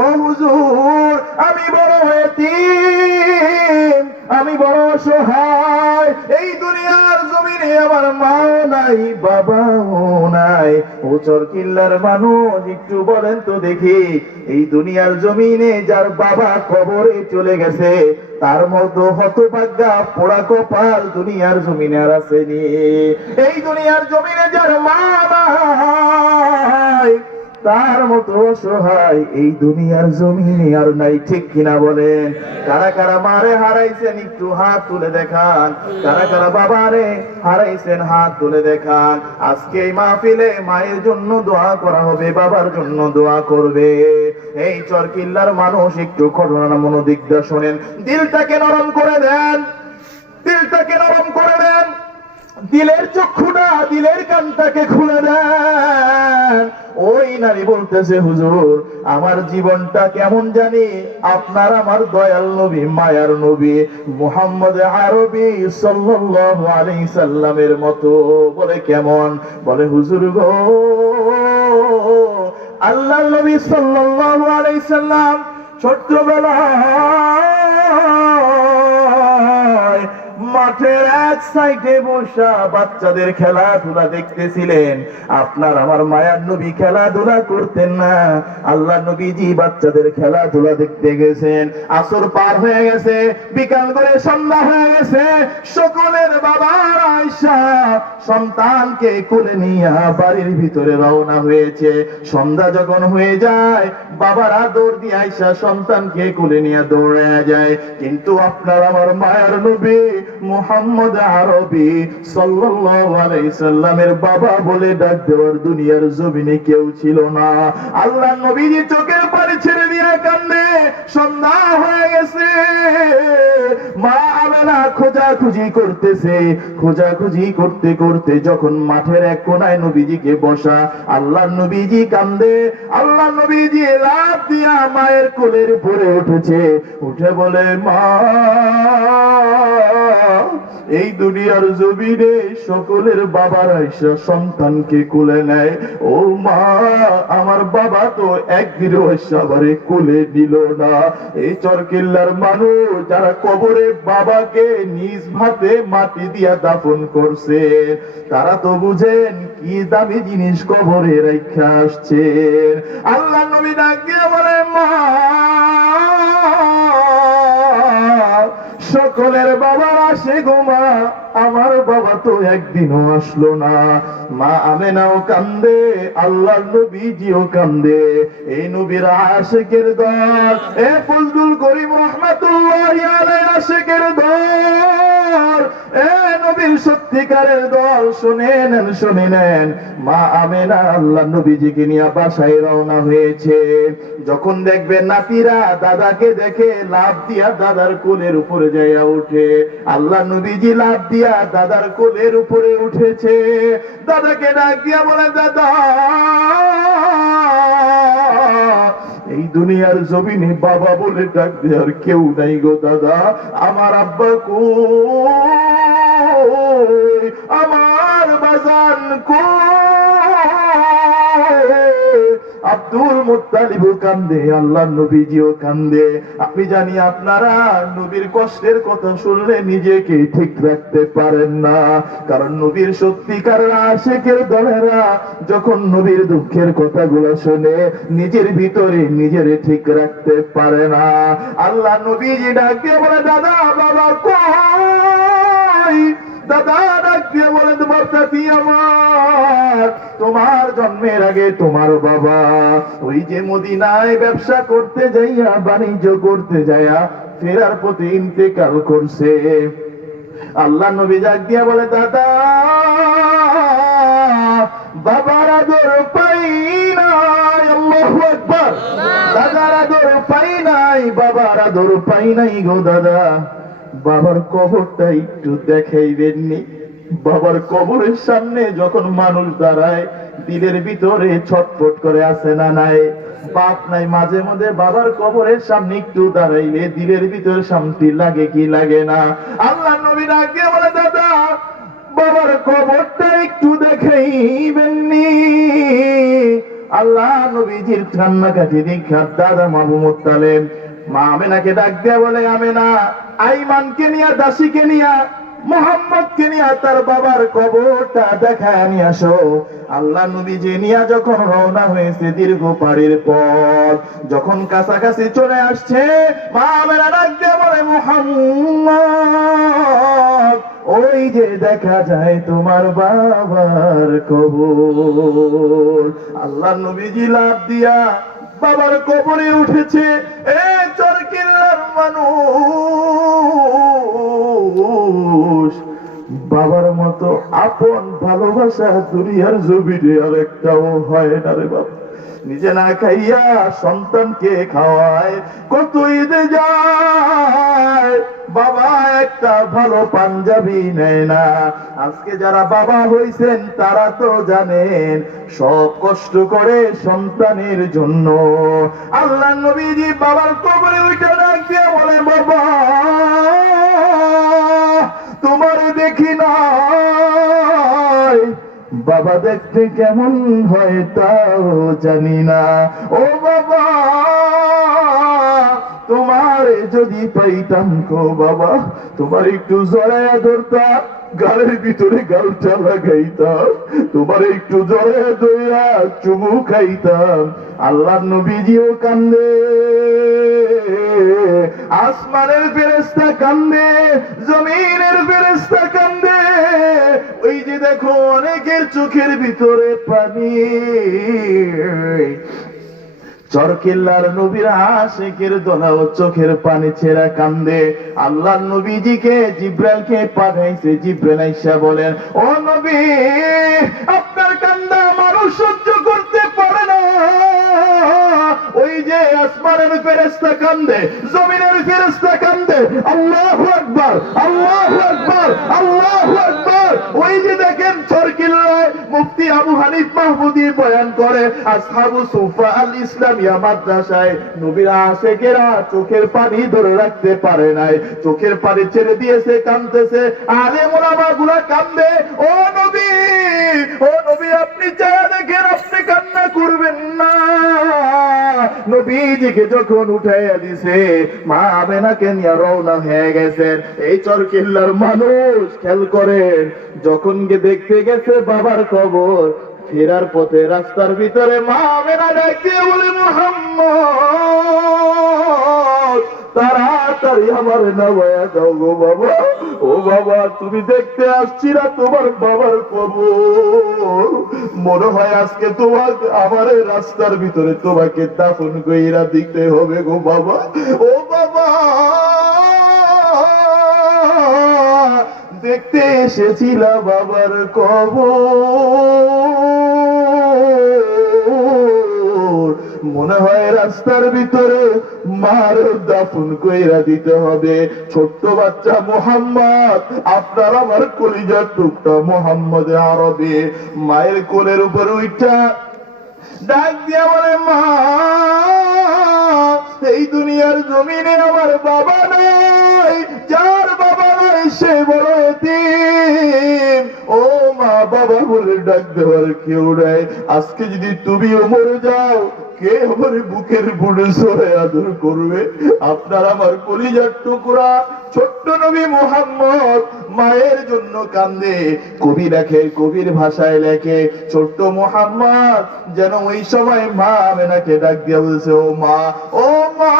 ও হুজুর, আমি বড় এতিম, আমি বড় অসহায়। এই দুনিয়ার জমিনে আমার মাও নাই, বাবাও নাই। ও চরকিল্লার মানুষ, একটু বলেন তো দেখি, এই দুনিয়ার জমিনে যার বাবা কবরে চলে গেছে, তার মতো হতভাগ্যা পোড়া কপাল দুনিয়ার জমিনে আর আসেনি? এই দুনিয়ার জমিনে যার মা নাই, তার মতো অসহায় এই দুনিয়ার জমিনে আর নাই। ঠিক কিনা বলেন? কারা কারা মারে হারাইছেন একটু হাত তুলে দেখান। কারা কারা বাবারে হারাইছেন হাত তুলে দেখান। আজকে এই মাহফিলে মায়ের জন্য দোয়া করা হবে, বাবার জন্য দোয়া করবে। এই চরকিল্লার মানুষ, একটু ঘটনা মনোযোগ দিয়ে শোনেন। দিলটাকে নরম করে দেন, দিলটাকে নরম করে দেন, দিলের চক্ষুটা, দিলের কানটাকে খুলে দেন। ওই নারী বলতেছে, হুজুর, আমার জীবনটা কেমন জানি আপনার আমার দয়াল নবী, মায়ার নবী মুহাম্মদ আরবি সাল্লাল্লাহু আলাইহি সাল্লামের মতো। বলে কেমন? বলে, হুজুর গো, আল্লাহর নবী সাল্লাল্লাহু আলাইহি সাল্লাম ছোট্টবেলায় মাঠের এক সাইডে বসা বাচ্চাদের খেলাধুলা দেখতেছিলেন। আপনার আমার মায়ার নবী খেলাধুলা করতেন না। আল্লাহ নবীজি বাচ্চাদের খেলাধুলা দেখতে গেছেন। আসর পার হয়ে গেছে, বিকাল করে সন্ধ্যা হয়ে গেছে। সকলের বাবার আয়েশা সন্তানকে কোলে নিয়ে বাড়ির ভিতরে রওনা হয়েছে। সন্ধ্যা যখন হয়ে যায়, বাবারা দৌড় দিয়ে আয়েশা সন্তানকে কোলে নিয়ে দৌড়ে যায়। কিন্তু আপনার আমার মায়ার নবী মুহাম্মদ আরবি সাল্লাল্লাহু আলাইহি সাল্লামের বাবা বলে ডাক দেওয়ার দুনিয়ার জমিনে কেউ ছিল না। আল্লাহ নবীজি চোখের পানি ছেড়ে দিয়ে কান্দে। সন্ধ্যা হয়ে গেছে, মা আমেনা খোঁজাখুঁজি করতেছে। খোঁজাখুঁজি করতে করতে যখন মাঠের এক কোনায় নবীজিকে বসা, আল্লাহ নবীজি কান্দে। আল্লাহ নবীজি লাফ দিয়া মায়ের কোলের উপরে উঠেছে। উঠে বলে, মা, এই দুনিয়ার জমিনে সকলের বাবার আয়েশা সন্তানকে কোলে নেয়। ও মা, আমার বাবা তো একদিনও আয়েশাবারে কোলে নিল না। এই চরকিল্লার মানুষ যারা কবরে বাবাকে নিজ ভাতে মাটি দিয়া দাফন করছে, তারা তো বুঝেন কি দামি জিনিস কবরে রেখে আসছে। আল্লাহ নবী ডাক দিয়ে বলে, মা, সকলের বাবার আসে গো মা, আমার বাবা তো একদিনও আসলো না। মা আমেনাও কান্দে, আল্লাহ নবীজিও কান্দে। এই নবীর আশিকের দল, এ ফজলুল করিম রাহমাতুল্লাহি আলাইহি আশিকের দল, এ নবীর সত্যিকারের দল, শুনে নেন, শুনে নেন। মা আমেনা আল্লাহ নবীজিকে নিয়ে বাসায় রওনা হয়েছে। যখন দেখবেন নাতিরা দাদাকে দেখে লাফ দিয়া দাদার কোলের উপরে যাইয়া উঠে, আল্লাহ নবীজি লাফ দিয়া দাদার কোলের উপরে উঠেছে। দাদাকে ডাক দিয়া বলে, দাদা, এই দুনিয়ার জমিনে বাবা বলে ডাক দেওয়ার কেউ নাই গো দাদা। আমার আব্বা কই, আমার বাজান কই? আব্দুল মুত্তালিব কান্দে, আল্লাহ নবীজিও কান্দে। আমি জানি আপনারা নবীর কষ্টের কথা শুনলে নিজেকে ঠিক রাখতে পারেন না, কারণ নবীর সত্যিকার আশিকের দলেরা যখন নবীর দুঃখের কথাগুলো শুনে নিজের ভিতরে নিজের ঠিক রাখতে পারে না। আল্লাহ নবীজি ডাক দিয়ে বলে, দাদা, বাবা কই? দাদা ডাক দিয়ে বলে, বাচ্চাটি আমার, তোমার জন্মের আগে তোমার বাবা ওই যে মদিনায় ব্যবসা করতে যাইয়া, বাণিজ্য করতে যাইয়া ফেরার পথে ইন্তেকাল করছে। আল্লাহ নবী ডাক দিয়া বলে, দাদা বাবার আদর পাই নাই। আল্লাহু আকবার। দাদার আদর পাই নাই, বাবার আদর পাই নাই গো দাদা, বাবার কবরটা একটু দেখাইবেননি? বাবার কবরের সামনে যখন মানুষ দাঁড়ায় দিলের ভিতরে ছটফট করে, আসে না নাই? বাপ নাই, মাঝে মধ্যে বাবার কবরের সামনে একটু দাঁড়াইলে দিলের ভিতরে শান্তি লাগে কি লাগে না? আল্লাহ নবী ডাক দিয়ে বলে, দাদা বাবার কবরটা একটু দেখাইবেননি? আল্লাহ নবীজির কান্নাকাটি দেখা দাদা মাহবুব মুত্তালিব মা আমেনাকে ডাক দিয়ে বলে, আমেনা আইমানকে নিয়া, দাসীকে নিয়া, মোহাম্মদকে নিয়া তার বাবার কবরটা দেখায় নিয়ে আসো। আল্লাহ নবীজি নিয়া যখন রওনা হয়েছে দীর্ঘ পাড়ির পথ, যখন কাছাকাছি চলে আসছে, মা আমেনা ডাক দিয়ে বলে, মুহাম্মদ ওই যে দেখা যায় তোমার বাবার কবর। আল্লাহ নবীজি লাফ দিয়া বাবার কবরে উঠেছে। এ চরকিল্লার মানুষ, বাবার মতো আপন ভালোবাসা দুনিয়ার জমিনে আর একটাও হয় না রে বাবা। নিজে না খাইয়া সন্তানকে খাওয়ায়, কত ঈদে যায় বাবা একটা ভালো পাঞ্জাবি নেয় না। আজকে যারা বাবা হইছেন তারা তো জানেন সব কষ্ট করে সন্তানের জন্য। আল্লাহ নবীজি বাবার কবরে উঠে ডাক দিয়ে বলে, বাবা তোমার দেখি নাই, বাবা দেখতে কেমন হয় তাও জানি না। ও বাবা তোমার যদি পাইতাম গো বাবা, তোমার একটু জড়ায়া ধরতাম, গালের ভিতরে গালটা লাগাইতাম, তোমার একটু জড়ায়া ধরিয়া চুমু খাইতাম। আল্লাহ নবীজিও কান্দে, আসমানের ফেরেশতা কান্দে, জমিনের ফেরেশতা কান্দে। ওই যে দেখো অনেকের চোখের ভিতরে পানি। চরকিল্লার নবীর আশিকের দলাও চোখের পানি ছেড়া কান্দে। আল্লাহ নবীজিকে জিব্রাইলকে পাঠাইছে। জিব্রাইল আইসা বলেন, ও নবী আপনার কান্না মানুষ সহ্য করতে পারে না। ওই যে আসমানের ফেরেশতা কান্দে, জমিনের ফেরেশতা কান্দে। আল্লাহু আকবার, আল্লাহু আকবার, আল্লাহু আকবার। ওই যে দেখেন চরকিল্লায় মুফতি আবু হানিফ মাহমুদি বয়ান করে, আসহাবু সুফা আল ইসলামিয়া মাদ্রাসায় নবীর আশিকেরা চোখের পানি ধরে রাখতে পারে নাই, চোখের পানি ছেড়ে দিয়েছে, কাঁদতেছে। আলেম ওলামা গুলা কান্দে। ও নবী, ও নবী আপনি চায়া দেখেন, আপনি কান্না করবেন না। নবীজিকে যখন উঠাইয়া দিছে, মা আমেনাকে নিয়ে রওনা হয়ে গেছেন। এই চরকিল্লার মানুষ খেয়াল করেন, যখন দেখতে গেছে বাবার কবর, ফেরার পথে রাস্তার ভিতরে মা আমেনা ডাক দিয়ে বলে, মুহাম্মদ তাড়াতাড়ি আমার নামায়া দাও গো বাবা। ও বাবা তুমি দেখতে আসছি না তোমার বাবার কবর, মনে হয় আজকে তোমাকে আমার রাস্তার ভিতরে তোমাকে দাফন কইরা দিতে হবে গো বাবা। ও বাবা দেখতে এসেছিলাম বাবার কবর, মনে হয় রাস্তার ভিতরে মার দাফন কইরা দিতে হবে। ছোট্ট বাচ্চা মোহাম্মদ, আপনার আমার কলিজার টুকরা মোহাম্মদ আরবি মায়ের কোলের উপর উঠা ডাক দিয়া বলে, মা এই দুনিয়ার জমিনে আমার বাবা নাই, যার বাবা নাই সে বড় এতিম। ও মা বাবা বলে ডাক দেওয়ার কেউ নাই। আজকে যদি তুমিও মরে যাও, কে আমার বুকের বুড়ে সরে আদর করবে? আপনার আমার কলিজার টুকরা ছোট্ট নবী মুহাম্মদ মায়ের জন্য কান্দে। কবি লেখে, কবির ভাষায় লেখে, ছোট্ট মুহাম্মদ যেন ওই সময় মা আমেনাকে ডাক দিয়া বলছে, ও মা, ও মা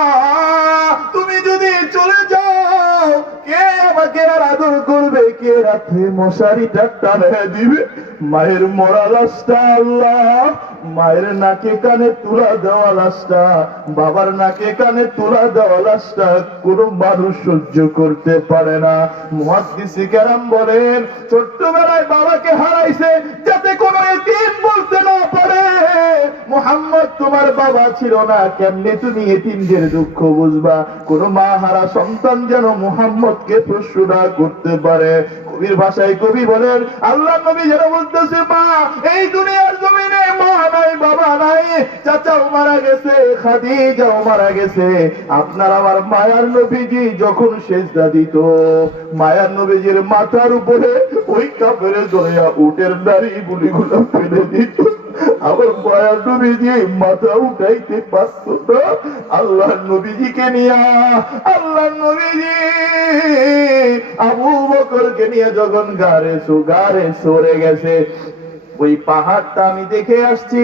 তুমি যদি চলে যাও কে আমাকে আর আদর করবে, কে রাতে মশারিটা টানে দিবে? মায়ের মরা লাশটা আল্লাহ, মায়ের নাকে কানে তুলা দেওয়া লাশটা, বাবার নাকে কানে তুলা দেওয়া লাশটা কোনো মানুষ সহ্য করতে পারে না। মুহাদ্দিসে কেরাম বলেন, ছোট্টবেলায় বাবাকে হারাইছে যাতে কোনো এতিম বলতে না পারে মুহাম্মদ তোমার বাবা ছিল না, কেমনে তুমি এতিমদের দুঃখ বুঝবা? কোন মা হারা সন্তান যেন মুহাম্মদকে প্রশ্ন না করতে পারে। কবির ভাষায় কবি বলেন, আল্লাহ নবী যেন বলতেছে, মা এই দুনিয়ার জমিনে মা নাই, বাবা নাই, চাচাও মারা গেছে, খাদিজাও মারা গেছে, আপনার আমার মায়ার নবীজি যখন সেজদা দিত, মায়ার নবীজির মাথার উপরে ওই কাপড়ে জড়িয়া উটের দাড়ি গুলিগুলো ফেলে দিত। আমার মায়ার নবীজি মাথা উঠাইতে পারত না। আল্লাহ নবীজিকে নিয়া, আল্লাহ নবীজি আবু বকরকে নিয়ে যখন গারে সরে গেছে, ওই পাহাড়টা আমি দেখে আসছি,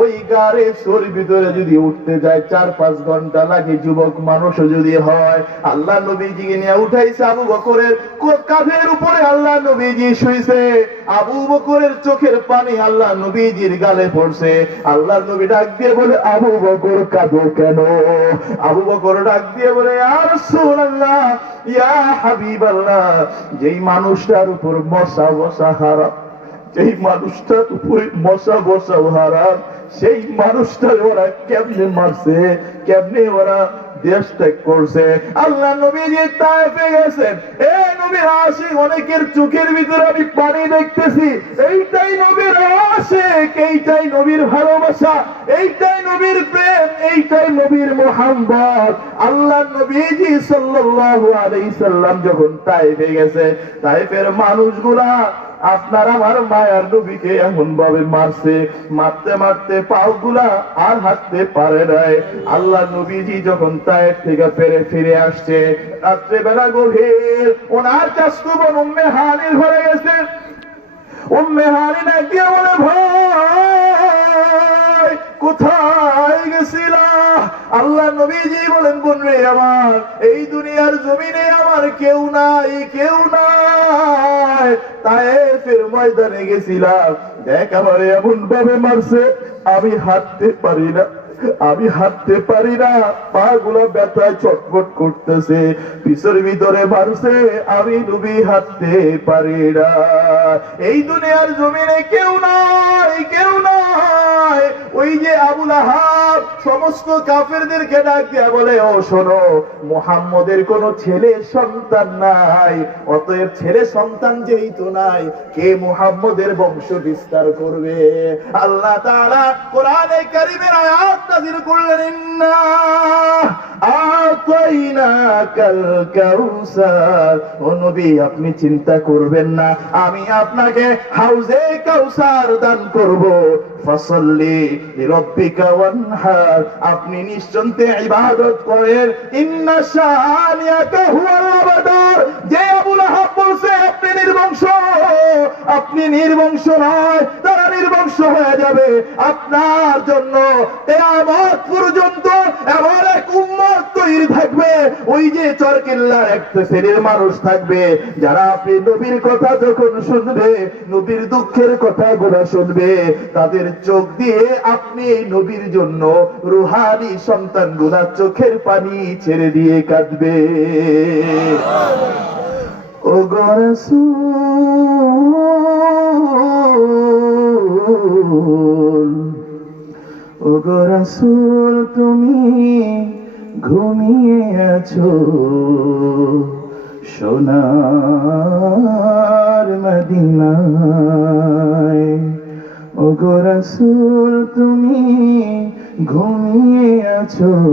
ওই গারে সোর ভিতরে যদি উঠতে যায় 4-5 ঘন্টা লাগে, যুবক মানুষও যদি হয়। আল্লাহ নবীজিকে নিয়ে উঠাইছে, আবু বকরের কাঁধের উপরে আল্লাহ নবীজি শুইছে, আবু বকরের চোখের পানি আল্লাহ নবীজির গালে পড়ছে। আল্লাহ নবী ডাক দিয়ে বলে, আবু বকর কাঁদো কেন? আবু বকর ডাক দিয়ে বলে, ইয়া রাসূলুল্লাহ, ইয়া হাবিবাল্লাহ, যেই মানুষটার উপর মশা বসা হারাম, যেই মানুষটার উপরে মশা বসা হারাম, সেই মানুষটার ওরা কেমনে মারছে, কেমনে ওরা দেশ ত্যাগ করছে। আল্লাহ নবীজি তায়েফে গেছেন, এই নবীর আশিক অনেকের চোখের ভিতরে আমি পানি দেখতেছি, এইটাই নবীর আশিক, এইটাই নবীর ভালোবাসা, এইটাই নবীর প্রেম, এইটাই নবীর মোহাম্মত। আল্লাহ নবীজি সাল্লাল্লাহু আলাইহি সাল্লাম যখন তায়েফে গেছে, তায়েফের মানুষগুলা আপনার আমার মায়ার নবীকে এমন ভাবে মারছে, মারতে মারতে পাও গুলা আর হাঁটতে পারে নাই। আল্লাহ নবীজি যখন তায়েফ থেকে ফিরে আসছে, রাত্রেবেলা গভীর, ওনার চাচতু বোন উম্মে হানির ঘরে গেছে। উম্মে হানি না গিয়ে বলে, ভাই কোথায় গেছিলা? আল্লাহ নবীজি বলেন, বোন রে আমার, এই দুনিয়ার জমিনে আমার কেউ নাই, কেউ নাই, তায়েফের ময়দানে গেছিলাম, দেখ আমার এমন ভাবে মারছে, আমি হাঁটতে পারি না, আমি হাঁটতে পারি না, পা গুলো ব্যথায় চটপট করতেছে, পিছের ভিতরে মারছে, আমি নবী হাঁটতে পারি না। এই দুনিয়ার জমিনে কেউ নাই, কেউ নাই। ওই যে আবু লাহাব সমস্ত কাফেরদেরকে ডাক দিয়া বলে, ও শোনো, মুহাম্মদের কোন ছেলে সন্তান নাই, অতএব ছেলে সন্তান যেহেতু নাই, কে মুহাম্মদের বংশ বিস্তার করবে? আল্লাহ তাআলা কোরআনে কারীমের আয়াত নাযিল করলেন, ইন্না আতাইনাকাল কাউসার। ও নবী, আপনি চিন্তা করবেন না, আমি আপনাকে হাউজে কাউসার দান করব। ফাসাল্লি লিরাব্বিকা ওয়ানহার, আপনি নিশ্চিন্তে ইবাদত করেন। ইন্না শানিয়াকা হুয়াল আবতার। যে আবু লাহাব বলছে আপনি নির্বংশ, আপনি নির্বংশ নয়, তারা নির্বংশ হয়ে যাবে। আপনার জন্য কিয়ামত পর্যন্ত এমন এক উম্মত তৈরি থাকবে, ওই যে চরকিল্লার একটা শ্রেণীর মানুষ থাকবে, যারা আপনি নবীর কথা যখন শুনবে, নবীর দুঃখের কথাগুলো শুনবে, তাদের চোখ দিয়ে আপনি এই নবীর জন্য রুহানি সন্তানগুলা চোখের পানি ছেড়ে দিয়ে কাঁদবে। ও গো রাসূল, ও গো রাসূল, তুমি ঘুমিয়ে আছো সোনার মদিনায়। ও গো রাসূল, তুমি ঘুমিয়ে আছো